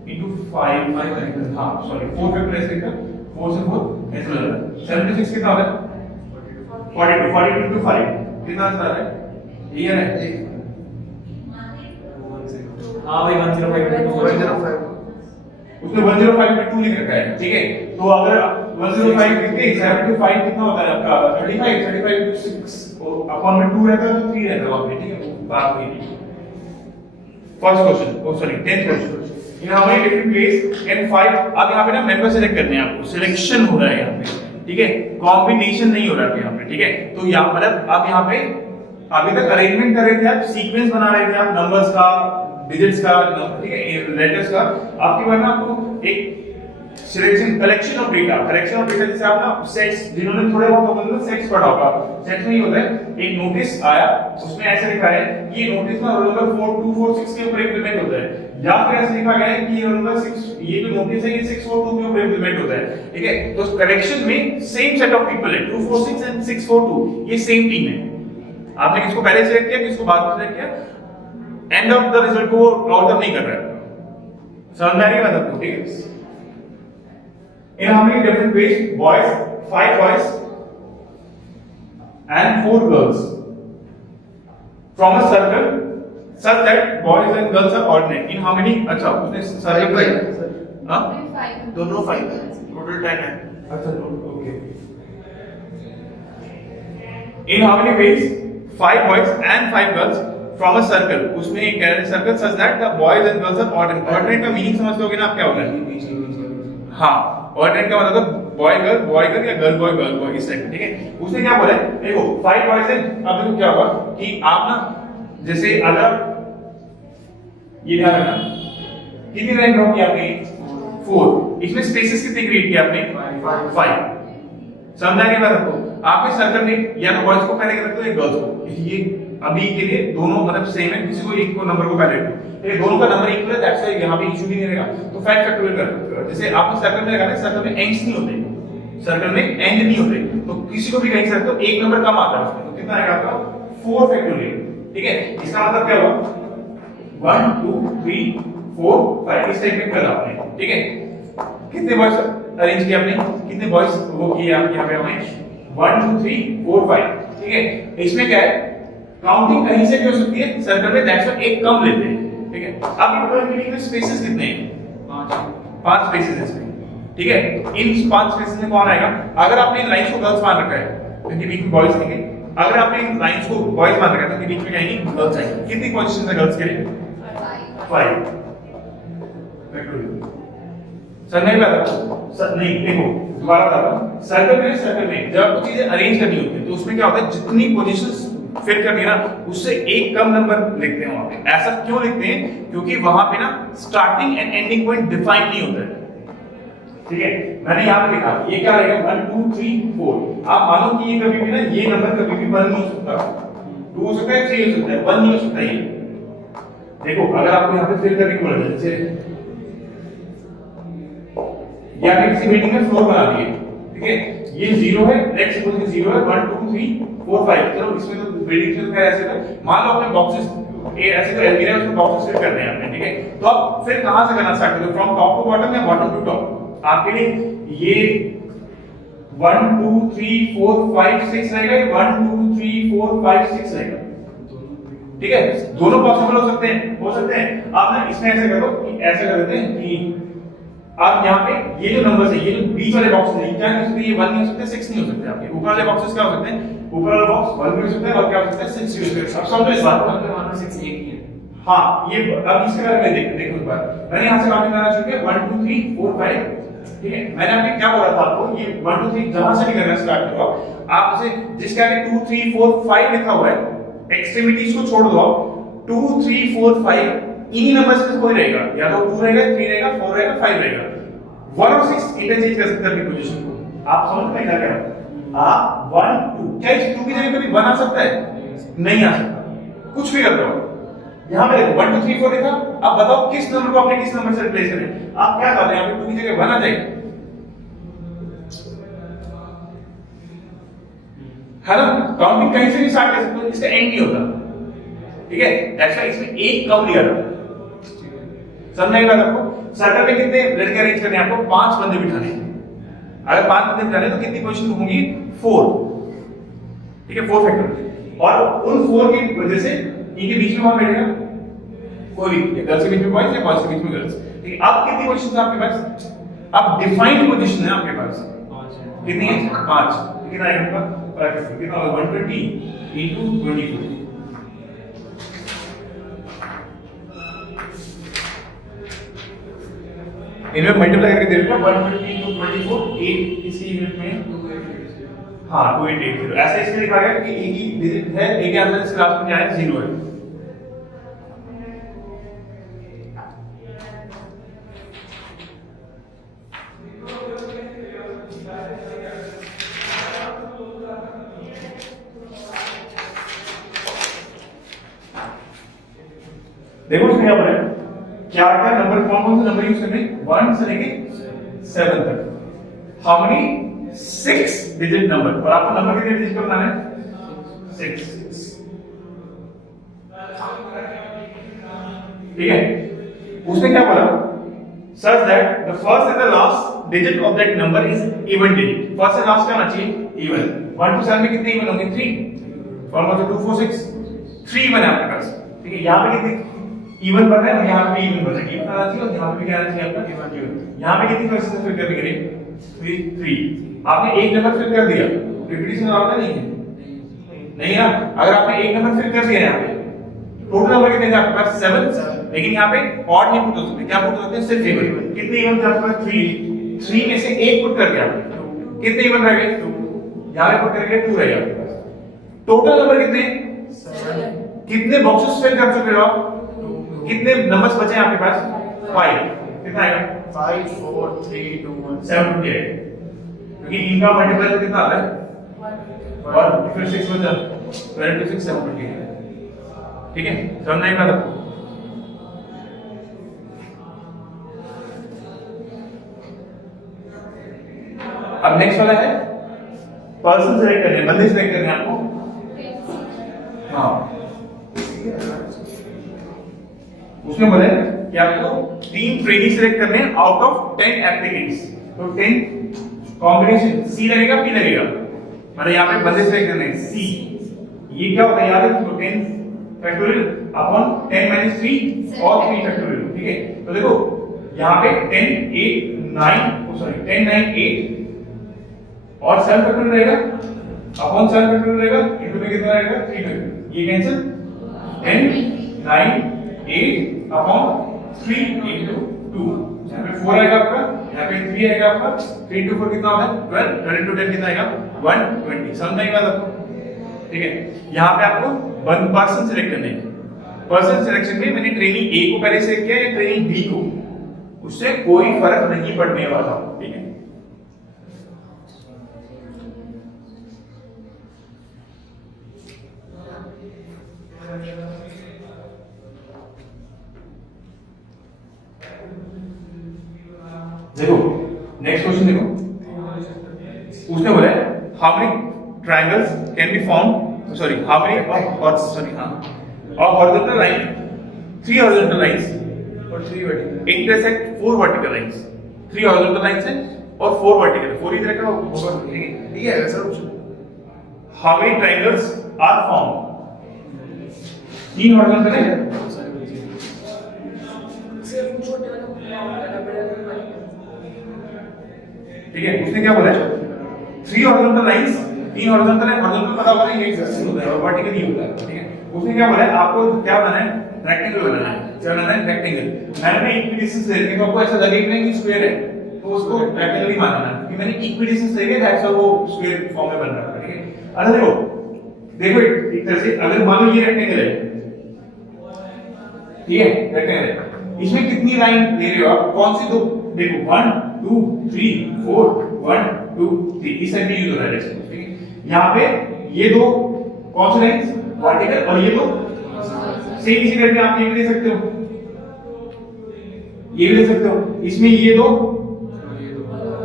into 5 5 हां सॉरी 4 फैक्टोरियल लिखा, 4 से 4 कैंसिल हो जाएगा। 7 into 6 कितना होगा? 42 into 5 कितना आता है? ये है हाँ भाई 105 उसने 105 में 2 लिख रखा है। ठीक है, तो अगर 105 लिख के 7 to 5 कितना होता है आपका? 35 to 6 और अपॉन में 2 रहता है तो 3 रहता है वहां पे। ठीक है, बात हुई थी। First question, oh sorry 10th question, in how many different ways can 5, अब यहां पे ना मेंबर सेलेक्ट करने हैं आपको, सिलेक्शन हो रहा है यहां पे। ठीक है, कॉम्बिनेशन नहीं हो रहा है यहाँ पे, ठीक है। तो यहाँ मतलब आप यहाँ पे अभी तक अरेंजमेंट कर रहे थे, आप सीक्वेंस बना रहे थे, आप नंबर्स का, डिजिट्स का, ठीक है, लेटर्स का। आपके बाद ना आपको एक सिलेक्शन, कलेक्शन ऑफ डेटा जैसे आप ना सेट्स, जिन्होंने थोड़े बहुत मतलब सेट्स पढ़ा होगा, सेट्स में ही होता है, एक नोटिस आया, उसमें ऐसे लिखा है कि ये नोटिस ना रोल नंबर 4246 के ऊपर इंप्लीमेंट होता है, या फिर ऐसे लिखा गया है कि ये रोल नंबर 6, ये जो नोटिस है ये 642 के ऊपर इंप्लीमेंट होता है, ठीक है। तो करेक्शन में सेम सेट ऑफ पीपल है, 246 एंड 642, ये सेम टीम है। आपने किसको पहले सिलेक्ट किया, किसको बाद में सिलेक्ट किया, एंड ऑफ द रिजल्ट को आउटकम नहीं कर रहा है, समझ में आ रही है बात आपको, ठीक है। In how many different ways? Boys, 5 boys and 4 girls from a circle such that boys and girls are ordinate. In how many? अच्छा उसने सर्कल का हाँ दोनों 5 टोटल 10 है। अच्छा okay. In how many ways? 5 boys and 5 girls from a circle. उसमें एक कह रहे circle such that the boys and girls are ordinate. Ordinate का मीनिंग समझ लोगे ना आप क्या होता है? हाँ, ऑर्डिनेट का मतलब बॉय गर्ल या गर्ल बॉय इस टाइप, ठीक है। उसने क्या बोला है, देखो 5 बॉयज है, अब देखो क्या होगा कि आप ना जैसे अगर ये ध्यान रखना, कितनी लाइन ड्रॉ की आपने 4, इसमें स्पेसेस कितने क्रिएट किए आपने 5। समझ आ गई बात आपको। आपके सर्कल में या तो बॉयज को पहले रख दो या गर्ल्स को, ये अभी के लिए दोनों मतलब सेम है, किसी को एक को नंबर को पहले रखो, ये दोनों का नंबर इक्वल है, दैट्स व्हाई यहां पे इशू भी नहीं रहेगा। तो फैक्टोरियल कर, जैसे आपने सर्कल में लगाना, सर्कल में एंड्स नहीं होते, सर्कल में एंड नहीं होते, तो किसी को भी कहीं से तो एक नंबर कम आता है उसमें, तो कितना आएगा आपका 4 फैक्टोरियल, ठीक है। इसका मतलब क्या हुआ 1 2 3 4 5 इस टाइप में कर आपने, ठीक है। कितने बॉयज अरेंज किए आपने, कितने बॉयज वो किए आप यहां पे आपने 1 2 3 4 5, ठीक है। इसमें क्या है, काउंटिंग कहीं से भी हो सकती है सर्कल में, दैट्स व्हाई एक कम लेते हैं, ठीक है। अब ये पूरा मीनिंग में स्पेसेस कितने हैं, 5 स्पेसेस है इसमें, ठीक है। इन 5 स्पेसेस में कौन आएगा, अगर आपने इन लाइंस को गर्ल्स मान रखा है क्योंकि बीच में बॉयज नहीं है, अगर आपने इन लाइंस को बॉयज मान रखा है तो बीच में कहीं नहीं गर्ल्स आएंगे। कितनी पोजीशंस है गर्ल्स के लिए 5। सर नहीं बता सर, नहीं देखो दोबारा बताता हूं, सर्कल में जब आपको चीजें अरेंज करनी होती है तो उसमें क्या होता है, जितनी पोजीशंस फिल करनी है ना उससे एक कम नंबर लिखते हैं वहां पे। ऐसा क्यों लिखते हैं, क्योंकि वहां पे ना starting and ending point define नहीं होता है, ठीक है। मैंने यहां पे लिखा, ये क्या रहेगा 1 2 3 4। आप मानो कि ये कभी भी ना, ये नंबर कभी भी 1 नहीं हो सकता, 2 हो सकता है, 3 हो सकता है, 1 नहीं हो सकता। ये देखो अगर आपको यहां पे फिल करने को बोला, जैसे या किसी मीटिंग में फ्लोर बना दिए, ठीक है, ये 0 है, नेक्स्ट सपोज 0 है, 1 2 3 4 5, चलो इसमें तो बिल्डिंग चल रहा है, ऐसे तो मान लो आपने बॉक्सेस ऐसे तो एलमीरा है, उसमें बॉक्सेस फिल करने हैं आपने, ठीक है। तो आप फिर कहां से करना स्टार्ट करोगे, फ्रॉम टॉप टू बॉटम या बॉटम टू टॉप। आपके लिए ये 1 2 3 4 5 6 रहेगा, 1 2 3 4 5 6 रहेगा, ठीक है। दोनों पॉसिबल हो सकते हैं। आप ना इसमें ऐसे करो कि ऐसे कर देते हैं कि आप यहाँ पे ये जो नंबर्स है, ये जो बीच वाले बॉक्स है, क्या नहीं हो सकते, ये 1 नहीं हो सकते, 6 नहीं हो सकते। आपके ऊपर वाले बॉक्सेस क्या हो सकते हैं, ऊपर वाला बॉक्स 1 भी हो सकता है और क्या हो सकता है 6 भी हो सकता है। अब समझो इस बात को, 6 एक ही है। हाँ ये अब इसके बारे में देखो एक बार, मैंने यहाँ से काउंटिंग करना शुरू किया 1 2 3 4 5, ठीक है। मैंने आपने क्या बोला था आपको, ये 1 2 3 जहां से भी करना स्टार्ट करो आप, उसे जिसके आगे 2 3 4 5 लिखा हुआ है, एक्सट्रीमिटीज को छोड़ दो आप, 2 3 4 5 इन्हीं नंबर्स में कोई रहेगा, या तो 2 रहेगा, 3 रहेगा, 4 रहेगा, 5 रहेगा। 1 और 6 इंटरचेंज कर सकते हैं अपनी पोजीशन को। आप समझ में क्या कह रहे हो, आप 1 2 क्या इस 2 की जगह कभी 1 आ सकता है, नहीं आ सकता, कुछ भी कर दो। यहां पे देखो 1 2 3 4 लिखा, अब बताओ किस नंबर को आपने किस नंबर से रिप्लेस करें। आप क्या चाहते हैं, यहां पे 2 की जगह 1 आ जाए, है ना। काउंटिंग कहीं से भी स्टार्ट कर सकते हो, इसका एंड नहीं होता, ठीक है। दैट्स व्हाई इसमें एक कम लिया था। समझ में आई बात आपको। सर्कल में कितने लड़के अरेंज करने हैं आपको, 5 बंदे बिठाने हैं। अगर 5 बंदे बिठाने तो कितनी पोजीशन होंगी 4, ठीक है, 4 फैक्टर। और उन 4 की वजह से इनके बीच में कौन बैठेगा, कोई भी, गर्ल्स के बीच में बॉयज या बॉयज के बीच में गर्ल्स, ठीक है। अब कितनी पोजीशन है आपके पास, अब डिफाइंड पोजीशन है आपके पास 5 है, कितनी है 5, कितना है आपका कितना होगा 120 into 22, इनमें मल्टीप्लाई करके दे देना 120 into 24 8 इसी यूनिट में हाँ 2880 ऐसा इसलिए लिखा गया कि एक ही डिजिट है एक ही आंसर इस क्लास में क्या है 0 है। देखो इसमें क्या बोला क्या क्या नंबर कौन से नंबर यूज करने 1 से लेके 7 तक हाउ मेनी 6 डिजिट नंबर और आपको नंबर कितने डिजिट का बनाना है 6 ठीक है। उसने क्या बोला such that the first and the last digit of that number is even digit first and last क्या होना चाहिए even 1 to 7 में कितने even होंगे 3 फॉर्मूला तो 2 4 6 3 बने आपके पास ठीक है। यहां पे कितने इवन बन रहा है और यहाँ पे इवन बन रहा है इवन आना चाहिए और यहाँ पे भी क्या आना चाहिए आपका इवन इवन यहाँ पे कितनी चॉइसेस फिल करने के लिए 3 आपने एक नंबर फिल कर दिया रिपीटिशन आता नहीं है नहीं ना अगर आपने एक नंबर फिल कर दिया यहाँ पे टोटल नंबर कितने थे आपके पास 7 लेकिन यहाँ पे ऑड नहीं पुट हो सकते क्या पुट हो सकते हैं सिर्फ इवन कितने इवन थे आपके पास 3 में से एक पुट कर दिया कितने इवन रह गए 2 यहाँ पे पुट करके 2 रह गया आपके पास टोटल नंबर कितने 7 कितने बॉक्सेस फिल कर चुके हो आप कितने नंबर्स बचे हैं आपके पास 5 कितना आएगा 5 4 3 2 1 7 क्योंकि इनका मल्टीप्लाई तो कितना आता है 1 फिर 6 बचा 22 6 7 ठीक है समझ नहीं पा अब नेक्स्ट वाला है पर्सन सेलेक्ट करने बंदे सेलेक्ट करने आपको हाँ उसमें बोले कि आपको 3 ट्रेनी सिलेक्ट करने हैं आउट ऑफ 10 एप्लीकेंट्स तो 10 कॉम्बिनेशन सी लगेगा पी लगेगा मतलब यहाँ पे बंदे सिलेक्ट करने हैं सी ये क्या होता है याद है तो 10 फैक्टोरियल अपॉन 10 माइनस 3 और 3 फैक्टोरियल ठीक है। तो देखो यहाँ पे 10 8 9 सॉरी 10 9 8 और 7 फैक्टोरियल रहेगा अपॉन 7 फैक्टोरियल रहेगा इनटू में कितना रहेगा 3 फैक्टोरियल ये कैंसिल 10 9 8 अपॉन 3 into 2 यहाँ पे 4 आएगा आपका यहाँ पे 3 आएगा आपका 3 into 4 कितना होता है 12 12 into 10 कितना आएगा 120 समझ में आएगा आपको ठीक है। यहाँ पे आपको वन पर्सन सिलेक्ट करने हैं पर्सन सिलेक्शन में मैंने ट्रेनिंग ए को पहले सिलेक्ट किया या ट्रेनिंग बी को उससे कोई फर्क नहीं पड़ने वाला ठीक है। देखो नेक्स्ट क्वेश्चन देखो उसने बोला how many triangles can be found sorry how many और सॉरी हां और हॉरिजॉन्टल लाइन 3 हॉरिजॉन्टल लाइंस और 3 vertical intersect 4 vertical lines 3 horizontal lines है और 4 वर्टिकल 4 इधर का होगा ठीक है ऐसा how many triangles are found 3 horizontal है सिर्फ छोटे वाला बड़ा ठीक है। उसने क्या बोला 3 हॉरिजॉन्टल लाइंस 3 हॉरिजॉन्टल है हॉरिजॉन्टल पता होगा ना ये होता है और वर्टिकल ये होता है ठीक है। उसने क्या बोला आपको क्या बनाना है रेक्टेंगल बनाना है क्या बनाना है रेक्टेंगल मैंने इक्विडिस्टेंस ले रखी है आपको ऐसा लगेगा नहीं कि स्क्वायर है तो उसको रेक्टेंगल ही मानना है कि मैंने इक्विडिस्टेंस ले लिया दैट्स वो स्क्वायर फॉर्म में बन रहा है ठीक है। अरे देखो एक तरह से अगर मान लो ये रेक्टेंगल है ठीक है रेक्टेंगल है इसमें कितनी लाइन ले रहे हो आप कौन सी दो देखो 1 2 3 4 1 2 3 इस साइड में यूज हो रहा है ठीक है। यहाँ पे ये दो कौन सी लाइन वर्टिकल और ये दो सेम इसी टाइप में आप ये भी ले सकते हो ये भी ले सकते हो इसमें ये दो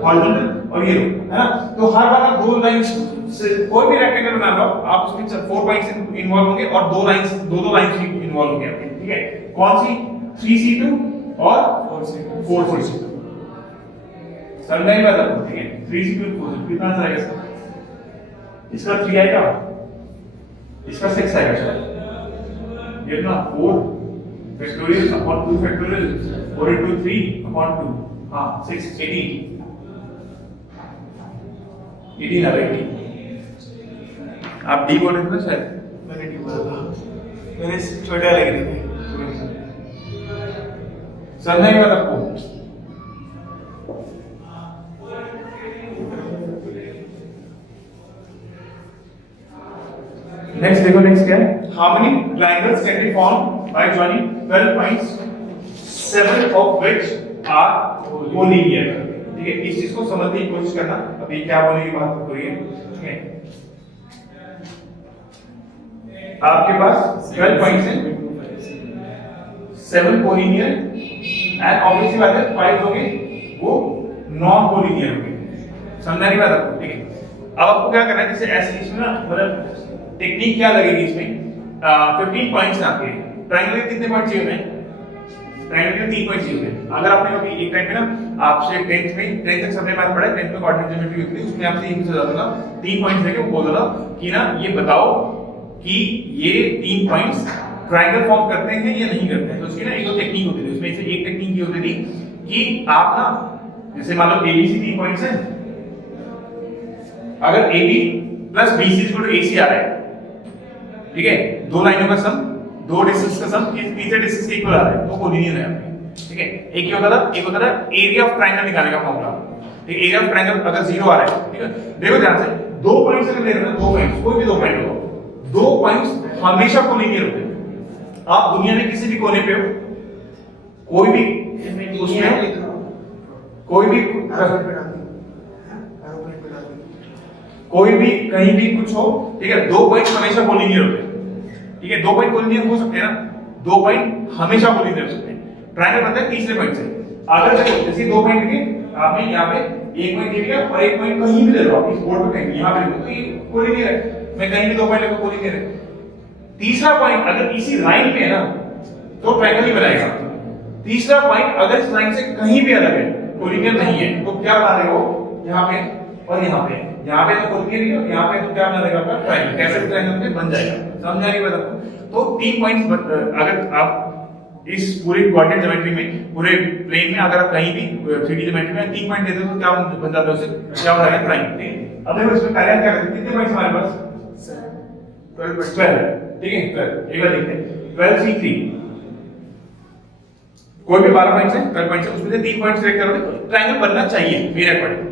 हॉरिजॉन्टल और ये दो है ना तो हर बार आप दो लाइंस से कोई भी रेक्टेंगल बना लो आप उसमें 4 पॉइंट्स इन्वॉल्व होंगे और दो लाइंस इन्वॉल्व होंगे आपके ठीक है। कौन सी 3C2 और 4C2 समझ नहीं पता ठीक है 3C2 4C2 कितना आएगा इसका 3 आएगा इसका 6 आएगा शायद ये ना 4 factorial upon 2 factorial 4 into 3 upon 2 हां 6 18 आ गई आप डी बोल रहे थे ना शायद मैंने डी बोला था मैंने छोटा लग रही थी समझ नहीं पता आपको नेक्स्ट देखो, नेक्स्ट क्या है, how many triangles can be formed by joining 12 points 7 of which are collinear. ठीक है, इस चीज को समझने की कोशिश करना, अभी क्या बोलने की बात हो रही है। ठीक है, आपके पास 12 पॉइंट्स हैं, 7 कोलिनियर एंड ऑब्वियसली बात है 5 होंगे वो नॉन कोलिनियर होंगे। समझा नहीं बात आपको? ठीक है, अब आपको क्या करना है, जैसे ऐसे इसमें ना मतलब टेक्निक क्या लगेगी इसमें, 15 पॉइंट्स आपके ट्रायंगल के कितने पॉइंट चाहिए होते हैं, ट्रायंगल के 3 पॉइंट चाहिए होते हैं। अगर आपने कभी एक टाइम पे ना आपसे 10th तक सबने मैथ पढ़ा है, 10th में कोऑर्डिनेट ज्योमेट्री होती है, उसमें आपसे ये पूछा जाता था 3 पॉइंट्स देके वो बोलता था कि ना ये बताओ कि ये 3 पॉइंट्स ट्रायंगल फॉर्म करते हैं या नहीं करते हैं। तो उसकी ना एक दो टेक्निक होती थी, उसमें से एक टेक्निक ये होती थी कि आप ना जैसे मान लो ABC 3 पॉइंट्स हैं, अगर AB plus BC equal to AC आ रहा है, ठीक है, दो लाइनों का सम, दो डिस्टेंस का सम तीसरे डिस्टेंस के इक्वल आ रहा है, तो कोलिनियर है आपके। ठीक है, एक ही होता था, एक होता था एरिया ऑफ ट्रायंगल निकालने का फॉर्मूला। ठीक है, एरिया ऑफ ट्रायंगल अगर 0 आ रहा है, ठीक है, देखो ध्यान से, 2 पॉइंट्स अगर ले रहे हैं, 2 पॉइंट्स, कोई भी 2 पॉइंट हो, 2 पॉइंट्स हमेशा कोलिनियर होते हैं। आप दुनिया में किसी भी कोने पे हो, कोई भी उसमें कोई भी कहीं भी कुछ हो, ठीक है, 2 पॉइंट हमेशा कोलिनियर होते हैं। ठीक है, 2 पॉइंट कोलिनियर हो सकते हैं ना, 2 पॉइंट हमेशा कोलिनियर हो सकते हैं। ट्रायंगल बनता है तीसरे पॉइंट से। अगर देखो जैसे 2 पॉइंट के आपने यहाँ पे एक पॉइंट दे दिया और एक पॉइंट कहीं भी ले लो, आप इस बोर्ड पे कहीं यहाँ पे देखो तो ये कोलिनियर है, मैं कहीं भी 2 पॉइंट लेकर कोलिनियर है। तीसरा पॉइंट अगर इसी लाइन पे है ना तो ट्रायंगल ही बनाएगा। तीसरा पॉइंट अगर इस लाइन से कहीं भी अलग है, कोलिनियर नहीं है, तो क्या बना रहे हो, यहाँ पे और यहाँ पे, यहाँ पे तो कोलिनियर ही हो, यहाँ पे तो क्या बना रहेगा आपका ट्रायंगल, कैसे ट्रायंगल बन जाएगा। समझ आ रही बात आपको? तो 3 पॉइंट्स अगर आप इस पूरे कोऑर्डिनेट ज्योमेट्री में, पूरे प्लेन में अगर आप कहीं भी 3D ज्योमेट्री में 3 पॉइंट देते हो तो क्या बन जाता है, उससे क्या हो जाएगा ट्रायंगल। ठीक, अब देखो इसमें पहले हम क्या करते हैं, कितने पॉइंट्स हमारे पास 12। ठीक है, 12 एक बार देखते हैं, 12 C3 कोई भी 12 पॉइंट्स है, 12 पॉइंट्स है, उसमें से 3 पॉइंट सिलेक्ट करोगे तो ट्रायंगल बनना चाहिए मेरे अकॉर्डिंग,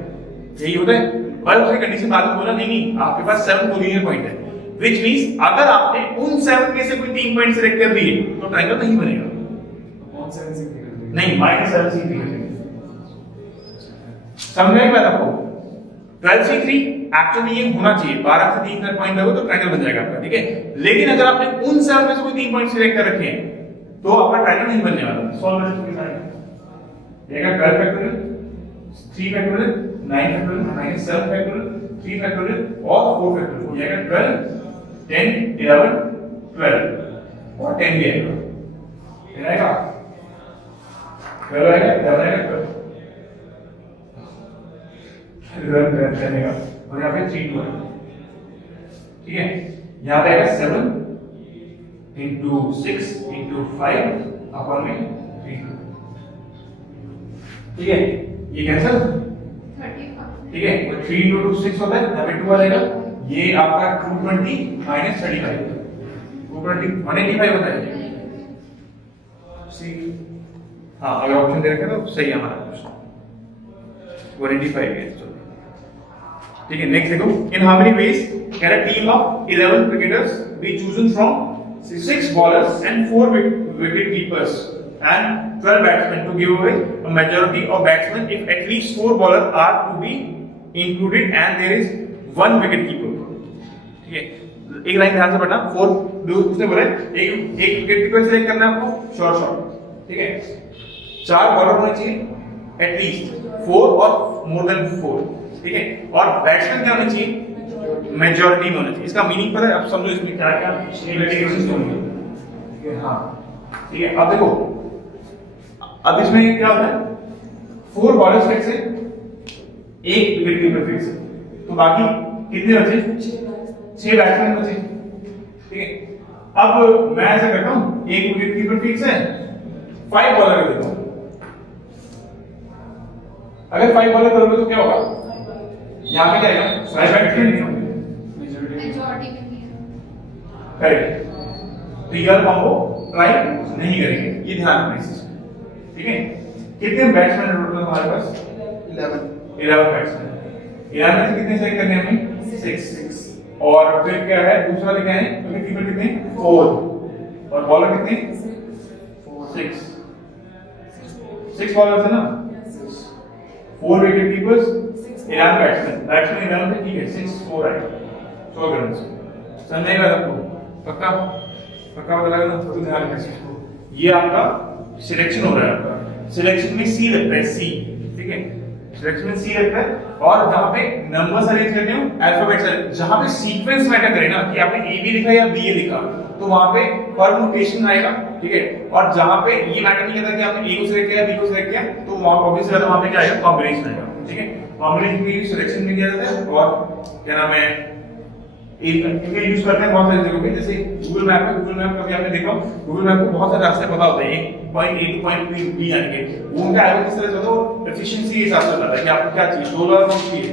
यही होता है। पर उसकी कंडीशन बाद में बोला नहीं आपके पास 7 कोलिनियर पॉइंट है, व्हिच मींस अगर आपने उन 7 में से कोई 3 पॉइंट सिलेक्ट कर दिए तो ट्रायंगल नहीं बनेगा। कौन सा से नहीं, -7 C3 समझ में आई बात आपको? 12 C3 एक्चुअली ये होना चाहिए, 12 से 3 तक पॉइंट लगो तो ट्रायंगल बन जाएगा आपका। ठीक है, लेकिन अगर आपने उन 7 में से कोई 3 पॉइंट सिलेक्ट कर रखे हैं तो आपका ट्रायंगल नहीं बनने वाला। सॉल्व करके सारे देखा, 12 factorial, 3 factorial, 9 factorial, -7 factorial, 3 factorial और 4 फैक्टोरियल हो जाएगा 12, 10, 11, 12 और 10 भी आएगा। क्या आएगा? 12 आएगा, 11 आएगा, 12 आएगा और यहाँ पे 3 2 आएगा। ठीक है, यहाँ पे आएगा 7 into 6 into 5 अपॉन में 3। ठीक है, ये कैंसिल, 35। ठीक है, तो 3 into 2 6 होता है, यहाँ पे 2 आ जाएगा, ये आपका 220 minus 35, 220 185 होता है। हाँ, अगर ऑप्शन दे रखे तो सही है हमारा क्वेश्चन, 185 है। ठीक है, नेक्स्ट देखो, in how many ways can a team of 11 cricketers be chosen from 6 bowlers and 4 wicket keepers and 12 batsmen to give away a majority of batsmen if at least 4 bowlers are to be included and there is 1 wicket keeper। ठीक है, एक line ध्यान से पढ़ना, 4 उसने बोला एक wicket keeper select करना है आपको, शॉर्ट। ठीक है, 4 बॉलर होने चाहिए एटलीस्ट 4 और मोर देन 4। ठीक है, और बैट्समैन क्या होना चाहिए, मेजॉरिटी में होना चाहिए। इसका मीनिंग पता है, अब समझो इसमें क्या क्या इंटीग्रेशंस होंगे। ठीक है, हाँ ठीक है, अब देखो, अब इसमें क्या होता है, 4 बॉलर्स फिक्स है, 1 विकेट कीपर फिक्स है, तो बाकी कितने बचे, 6 बैट्समैन बचे। ठीक है, अब मैं ऐसा करता हूं, 1 विकेट कीपर फिक्स है, 5 बॉलर कर देता हूं। अगर 5 बॉलर करोगे तो क्या होगा, यहाँ पे जाएगा 5 बैट्समैन मेजॉरिटी में नहीं है। करेक्ट, तो यह कॉम्बो ट्राई नहीं करेंगे, ये ध्यान रखना इस चीज को। ठीक है, कितने बैट्समैन टोटल हमारे पास, 11 बैट्समैन। 11 में से कितने सेलेक्ट करने हैं हमें, 6। और फिर क्या है दूसरा वाले क्या है, क्योंकि कीपर कितने 4 और बॉलर कितने 6 बॉलर्स है ना, 4 विकेट कीपर्स 11 बैट्समैन 11 से, ठीक है 6 4 आए 100 रन। समझ नहीं आया आपको? पक्का पक्का बता ना, तो ध्यान रखना चीज को। ये आपका सिलेक्शन हो रहा है, आपका सिलेक्शन में सी लगता है, सी, ठीक है सिलेक्शन में सी लगता है। और जहां पे नंबर्स अरेंज करने हो अल्फाबेट्स, जहां पे सीक्वेंस मैटर करे ना कि आपने ए बी लिखा या बी ए लिखा, तो वहां पे परमुटेशन आएगा, ठीक है। और जहां पे ये मैटर नहीं करता कि आपने ए को सिलेक्ट किया बी को सिलेक्ट किया, तो वहां ऑब्वियसली वहां पे क्या आएगा, कॉम्बिनेशन आएगा, ठीक है। कॉम्बिनेशन की सिलेक्शन में किया जाता है। और क्या नाम है, इनका यूज करते हैं बहुत सारी जगहों पे, जैसे गूगल मैप है। गूगल मैप कभी आपने देखा, गूगल मैप को बहुत सारे रास्ते पता होते हैं, एक point A to point B जाने के, वो उनका एरो किस तरह से होता है, वो एफिशिएंसी के हिसाब से होता है कि आपको क्या चाहिए, टोल वाला रूट चाहिए,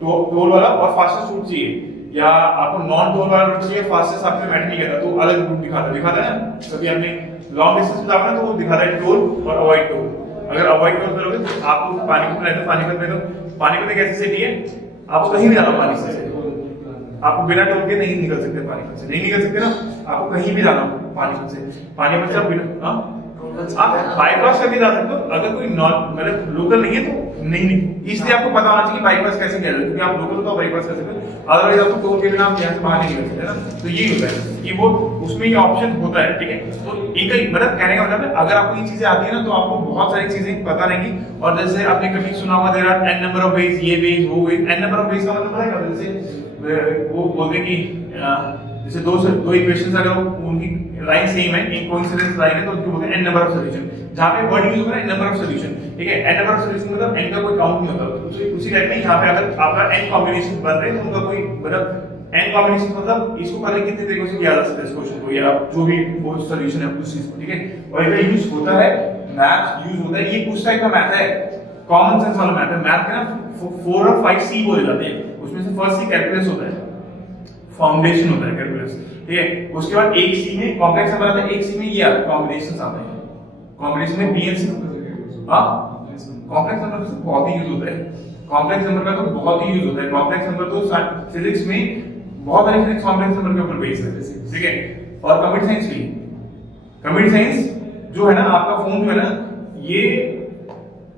टोल वाला और फास्टेस्ट रूट चाहिए, या आपको नॉन टोल वाला रूट चाहिए, फास्टेस्ट आपसे मैटर नहीं करता, तो अलग रूट दिखाता है ना। कभी आपने लॉन्ग डिस्टेंस में जाना तो वो दिखाता है टोल और अवॉइड टोल। अगर अवॉइड टोल करोगे तो आपको पानीपत में, पानीपत में तो पानीपत एक ऐसी सिटी है, आपको कहीं भी जाना पानी से, आपको बिना टोल के नहीं निकल सकते, पानीपत से नहीं निकल सकते ना, आपको कहीं भी जाना पानीपत से, पानीपत से आप बिना आप बाईपास करके जा सकते हो। अगर कोई नॉन मतलब लोकल नहीं है तो नहीं, इसलिए आपको पता होना चाहिए कि बाईपास कैसे किया जाए, क्योंकि आप लोकल तो बाईपास कर सकते हो, अदरवाइज आपको टोल के बिना आप यहाँ से बाहर नहीं निकल सकते ना। तो ये होता है कि वो उसमें ये ऑप्शन होता है, ठीक है। तो एक ही मतलब कहने का मतलब है, अगर आपको ये चीजें आती है ना तो आपको बहुत सारी चीजें पता रहेंगी। और जैसे आपने कभी सुना होगा there are n number of ways, ये वेज वो ways, n number of ways का मतलब है जैसे वो बोलते हैं कि जैसे दो इक्वेशंस अगर उनकी लाइन सेम है, एक कोइंसिडेंस लाइन है, तो उसको बोलते हैं n नंबर ऑफ सॉल्यूशन। जहां पे वर्ड यूज होगा n नंबर ऑफ सॉल्यूशन, ठीक है। n नंबर ऑफ सॉल्यूशन मतलब n का कोई काउंट नहीं होता, उसी टाइप में यहां पे अगर आपका n कॉम्बिनेशन बन रहे हैं तो उनका कोई मतलब n कॉम्बिनेशन मतलब इसको पहले कितने तरीकों से किया जा सकता है इस क्वेश्चन को, या जो भी वो सॉल्यूशन है उस चीज को, ठीक है। और इसका यूज होता है, मैथ यूज होता है, ये उस टाइप का मैथ है, कॉमन सेंस वाला मैथ है। मैथ के ना 4 और 5 सी बोले जाते हैं, उसमें से फर्स्ट सी कैलकुलस होता है, फाउंडेशन होता है कैलकुलस, ठीक है। उसके बाद एक सी में कॉम्प्लेक्स नंबर आता है, एक सी में ये आता है कॉम्बिनेशंस आते हैं, कॉम्बिनेशन में बी एंड सी। हां कॉम्प्लेक्स नंबर से बहुत ही यूज होता है, कॉम्प्लेक्स नंबर का तो बहुत ही यूज होता है। कॉम्प्लेक्स नंबर तो फिजिक्स में बहुत सारी फिजिक्स कॉम्प्लेक्स नंबर के ऊपर बेस्ड है, ठीक है। और कंप्यूटर साइंस भी, कंप्यूटर साइंस जो है ना, आपका फोन जो है ना, ये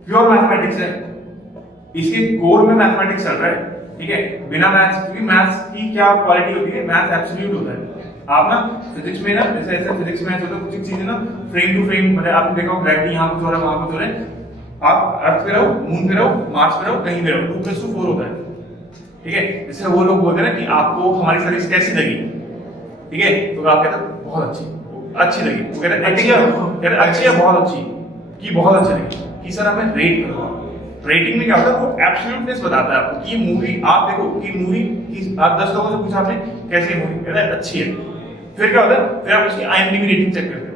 प्योर मैथमेटिक्स है, इसके कोर में मैथमेटिक्स चल रहा है, ठीक है। बिना मैथ्स, क्योंकि मैथ्स की क्या क्वालिटी होती है, मैथ्स एब्सोल्यूट होता है। आप ना फिजिक्स में ना जैसे ऐसे फिजिक्स में होता है कुछ चीजें ना फ्रेम टू फ्रेम, मतलब आपने देखा ग्रेविटी यहाँ कुछ हो रहा है वहां कुछ हो रहा है, आप अर्थ पे रहो, मून पे रहो, मार्स पे रहो, कहीं भी रहो, 2+2 4 होता है, ठीक है। जैसे वो लोग बोलते हैं ना कि आपको हमारी सर्विस कैसी लगी, ठीक है, तो आप कहते हैं बहुत अच्छी लगी, वो कहते हैं अच्छी है बहुत अच्छी, कि बहुत अच्छी लगी, कि सर हमें रेट करो। रेटिंग में क्या होता है, वो एब्सोल्यूटनेस बताता है आपको कि ये मूवी आप देखो कि मूवी आप 10 लोगों से पूछा आपने कैसी है मूवी, कहता है अच्छी है, फिर क्या होता है, फिर आप उसकी IMDb रेटिंग चेक करते हो,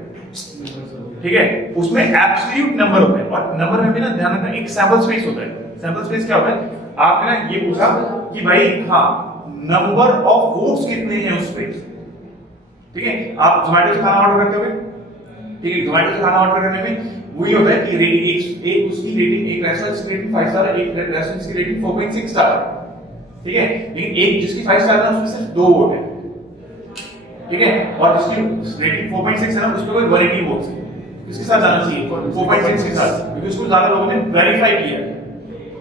ठीक है। उसमें एब्सोल्यूट नंबर होता है, और नंबर में भी ना ध्यान रखना एक सैंपल स्पेस होता है। सैंपल स्पेस क्या होता है, आपने ना ये पूछा कि भाई हाँ नंबर ऑफ वोट्स कितने हैं उस पे, ठीक है। आप जोमेटो से खाना ऑर्डर करते हो, ठीक है, जोमेटो से खाना ऑर्डर करने में वही होता है कि रेटिंग एक उसकी रेटिंग, एक रेस्टोरेंट की रेटिंग 5 स्टार है, एक रेस्टोरेंट की रेटिंग 4.6 स्टार है, ठीक है। लेकिन एक जिसकी 5 स्टार है उसमें सिर्फ 2 वोट है, ठीक है। और जिसकी रेटिंग 4.6 है ना उसमें कोई 180 वोट्स है, इसके साथ जाना चाहिए 4.6 के साथ, क्योंकि उसको ज्यादा लोगों ने वेरीफाई किया है,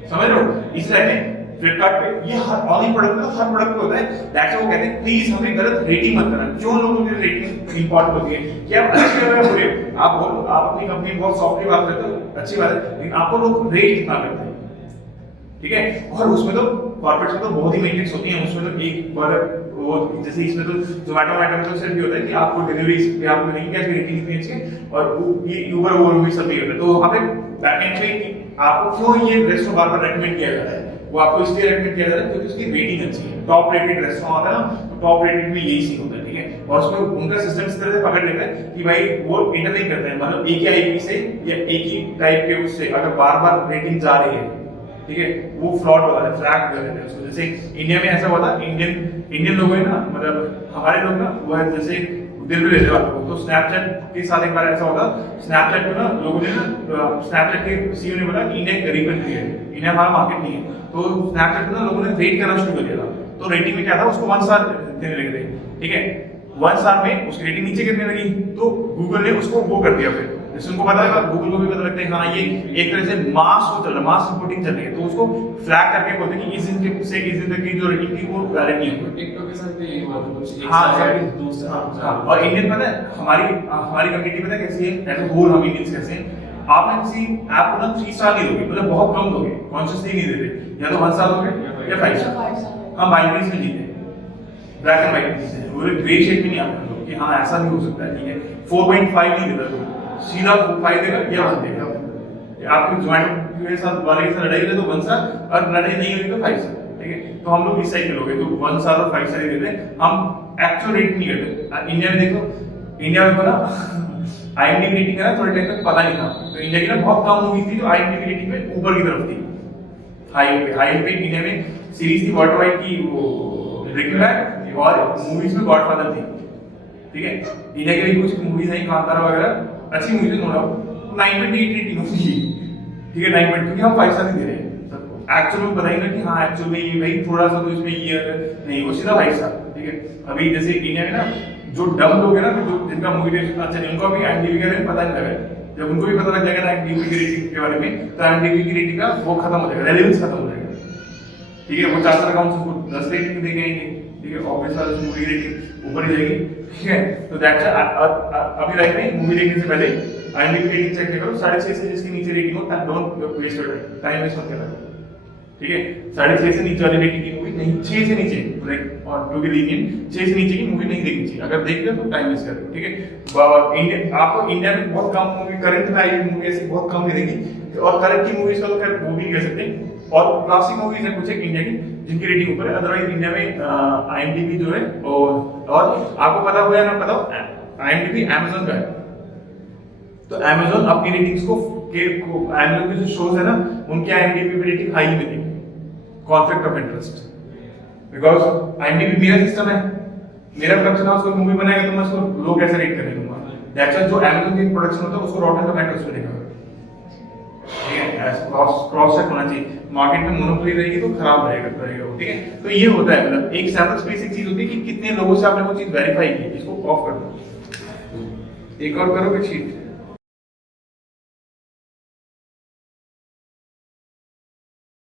समझ रहे हो। इसलिए फ्लिपकार्ट पे ये हर ऑनलाइन प्रोडक्ट में हर प्रोडक्ट पे होता है, दैट्स वो कहते हैं प्लीज हमें गलत रेटिंग मत करना। जो लोगों की रेटिंग इंपॉर्टेंट होती है कि आप अच्छे हो या बुरे, आप बोलो आप अपनी कंपनी में बहुत सॉफ्टली बात करते हो, अच्छी बात है, लेकिन आपको लोग रेट कितना करते हैं, ठीक है। और उसमें तो कॉर्पोरेट्स में तो बहुत ही मेट्रिक्स होती हैं, उसमें तो एक बार वो जैसे इसमें तो जोमेटो में तो सिर्फ ये होता है कि आपको डिलीवरी पे आपको नहीं क्या रेटिंग कितनी अच्छी है, और ये ऊबर वो भी सब नहीं होता है। तो वहां पे बैकएंड पे आपको क्यों ये रेस्टोरेंट बार-बार रेकमेंड किया जा रहा है, वो आपको इसलिए रेकमेंड किया जा रहा है क्योंकि उसकी रेटिंग अच्छी है। टॉप रेटेड रेस्टोरेंट होता है ना, तो टॉप रेटेड भी यही सीन होता है, ठीक है। और उसमें उनका सिस्टम इस तरह से पकड़ लेता है कि भाई वो इंटरलिंक करते हैं, मतलब एक ही आईपी से या एक ही टाइप के उससे अगर बार-बार रेटिंग जा रही है, ठीक है, वो फ्रॉड वाला है, फ्रैग कर देते हैं उसको। जैसे इंडिया में ऐसा हुआ था, इंडियन लोग हैं ना, मतलब हमारे लोग ना वो है जैसे दिल में लेते वालों को, तो स्नैपचैट के साथ एक बार ऐसा होता, स्नैपचैट को ना लोगों ने ना स्नैपचैट के सीईओ ने बोला कि इंडिया एक गरीब कंट्री है, इंडिया हमारा मार्केट नहीं है, तो स्नैपचैट को ना लोगों ने रेट करना शुरू कर दिया था तो रेटिंग में क्या था, उसको 1 स्टार देने लगे थे, ठीक है। 1 स्टार में उसकी रेटिंग नीचे गिरने लगी, तो गूगल ने उसको वो कर दिया। फिर जैसे उनको पता लगा, गूगल को भी पता लगता है हाँ ये एक तरह से मास को चल रहा है, मास रिपोर्टिंग चल रही है, तो उसको फ्लैग करके बोलते हैं कि इस दिन से इस दिन तक की जो रेटिंग थी वो वैलिड नहीं होगी। टिकटॉक के साथ भी यही हुआ था कुछ, एक हाँ स्टार सर, या 2 स्टार। हाँ। और इंडियन पता है हमारी कम्युनिटी पता है कैसी है, एज ए होल हम इंडियंस कैसे हैं, आप ना किसी ऐप को ना 3 स्टार नहीं दोगे, मतलब बहुत कम दोगे, कॉन्शियसली नहीं देते, या तो 1 स्टार दोगे या 5 स्टार। हम बाइनरीज में जीते हैं, ब्लैक एंड व्हाइट में जीते हैं, वो ग्रे शेड में नहीं आते हम लोग कि हाँ ऐसा भी हो सकता है, ठीक है। 4.5 नहीं देता, सीधा 5 देगा या 1 देगा। आपकी जोमेटो के साथ वाले के साथ लड़ाई है तो 1 स्टार, और लड़ाई नहीं होगी तो 5 स्टार, ठीक है। तो हम लोग इस साइड के लोग हैं, तो 1 स्टार और 5 स्टार ही देते हैं, हम एक्चुअल रेट नहीं करते। इंडिया में देखो, इंडिया में ना IMDb रेटिंग है ना, थोड़े टाइम तक पता नहीं था, तो इंडिया की ना बहुत कम मूवीज थी जो IMDb रेटिंग में ऊपर की तरफ थी, हाई पे इंडिया में सीरीज थी वाटर वाइड की, वो ब्रेकिंग बैड, और मूवीज में गॉडफादर थी, ठीक है। इंडिया के भी कुछ मूवीज हैं, कांतारा वगैरह अच्छी मूवीज है, नो डाउट, 9.8 रेटिंग होती है, ठीक है, 9. क्योंकि हम 5 स्टार नहीं दे रहे हैं सबको, एक्चुअल में बताएंगे कि हाँ एक्चुअल में ये भाई थोड़ा सा तो इसमें ये नहीं, वो सीधा 5 स्टार, ठीक है। अभी जैसे इंडिया में ना जो डम लोग हैं ना, जो जिनका मूवी रेटिंग अच्छा नहीं, उनको भी IMDb के बारे में पता नहीं लगा है, जब उनको भी पता लग जाएगा ना IMDb की रेटिंग के बारे में, तो IMDb की रेटिंग का वो खत्म हो जाएगा, रेलेवेंस खत्म हो जाएगा, ठीक है। वो 4 स्टार अकाउंट उसको 10 रेटिंग दे जाएंगे, ठीक है, ऑब्वियसली मूवी रेटिंग ऊपर ही जाएगी, ठीक है। तो दैट्स अभी राइट में मूवी रेटिंग से पहले IMDb रेटिंग चेक करो, 6.5 से जिसकी नीचे रेटिंग हो, don't waste your time waste मत करना, ठीक है। 6.5 से नीचे वाली रेटिंग की मूवी नहीं, 6 से नीचे लाइक, और टू बी लीनियंट 6 से नीचे की मूवी नहीं देखनी चाहिए, अगर देख रहे हो तो टाइम वेस्ट कर रहे हो, ठीक है। इंडिया आपको इंडिया में बहुत कम मूवी, करंट में आई मूवी ऐसी बहुत कम मिलेगी, और करंट की मूवीज का तो खैर वो भी कह सकते हैं, और क्लासिक मूवीज है कुछ एक इंडिया की जिनकी रेटिंग ऊपर है, अदरवाइज इंडिया में IMDb जो है, और आपको पता हो या ना पता हो, IMDb Amazon का है, तो Amazon अपनी रेटिंग्स को Amazon के जो शोज है ना, उनके IMDb पे रेटिंग हाई मिलेगी, conflict of interest, because IMDb मेरा सिस्टम है, मेरा प्रोडक्शन हाउस कोई मूवी बनाएगा तो मैं उसको लो कैसे रेट करने दूंगा, दैट्स व्हाई जो Amazon की प्रोडक्शन होता है उसको रॉटेन टोमेटोस पे देखा, ठीक है, क्रॉस चेक होना चाहिए, मार्केट में मोनोपोली रहेगी तो खराब रहेगा, ठीक है। तो ये होता है, मतलब एक सैम्पल स्पेस एक चीज होती है कि कितने लोगों से आपने वो चीज वेरीफाई की, इसको ऑफ कर दो, एक और करोगे चीज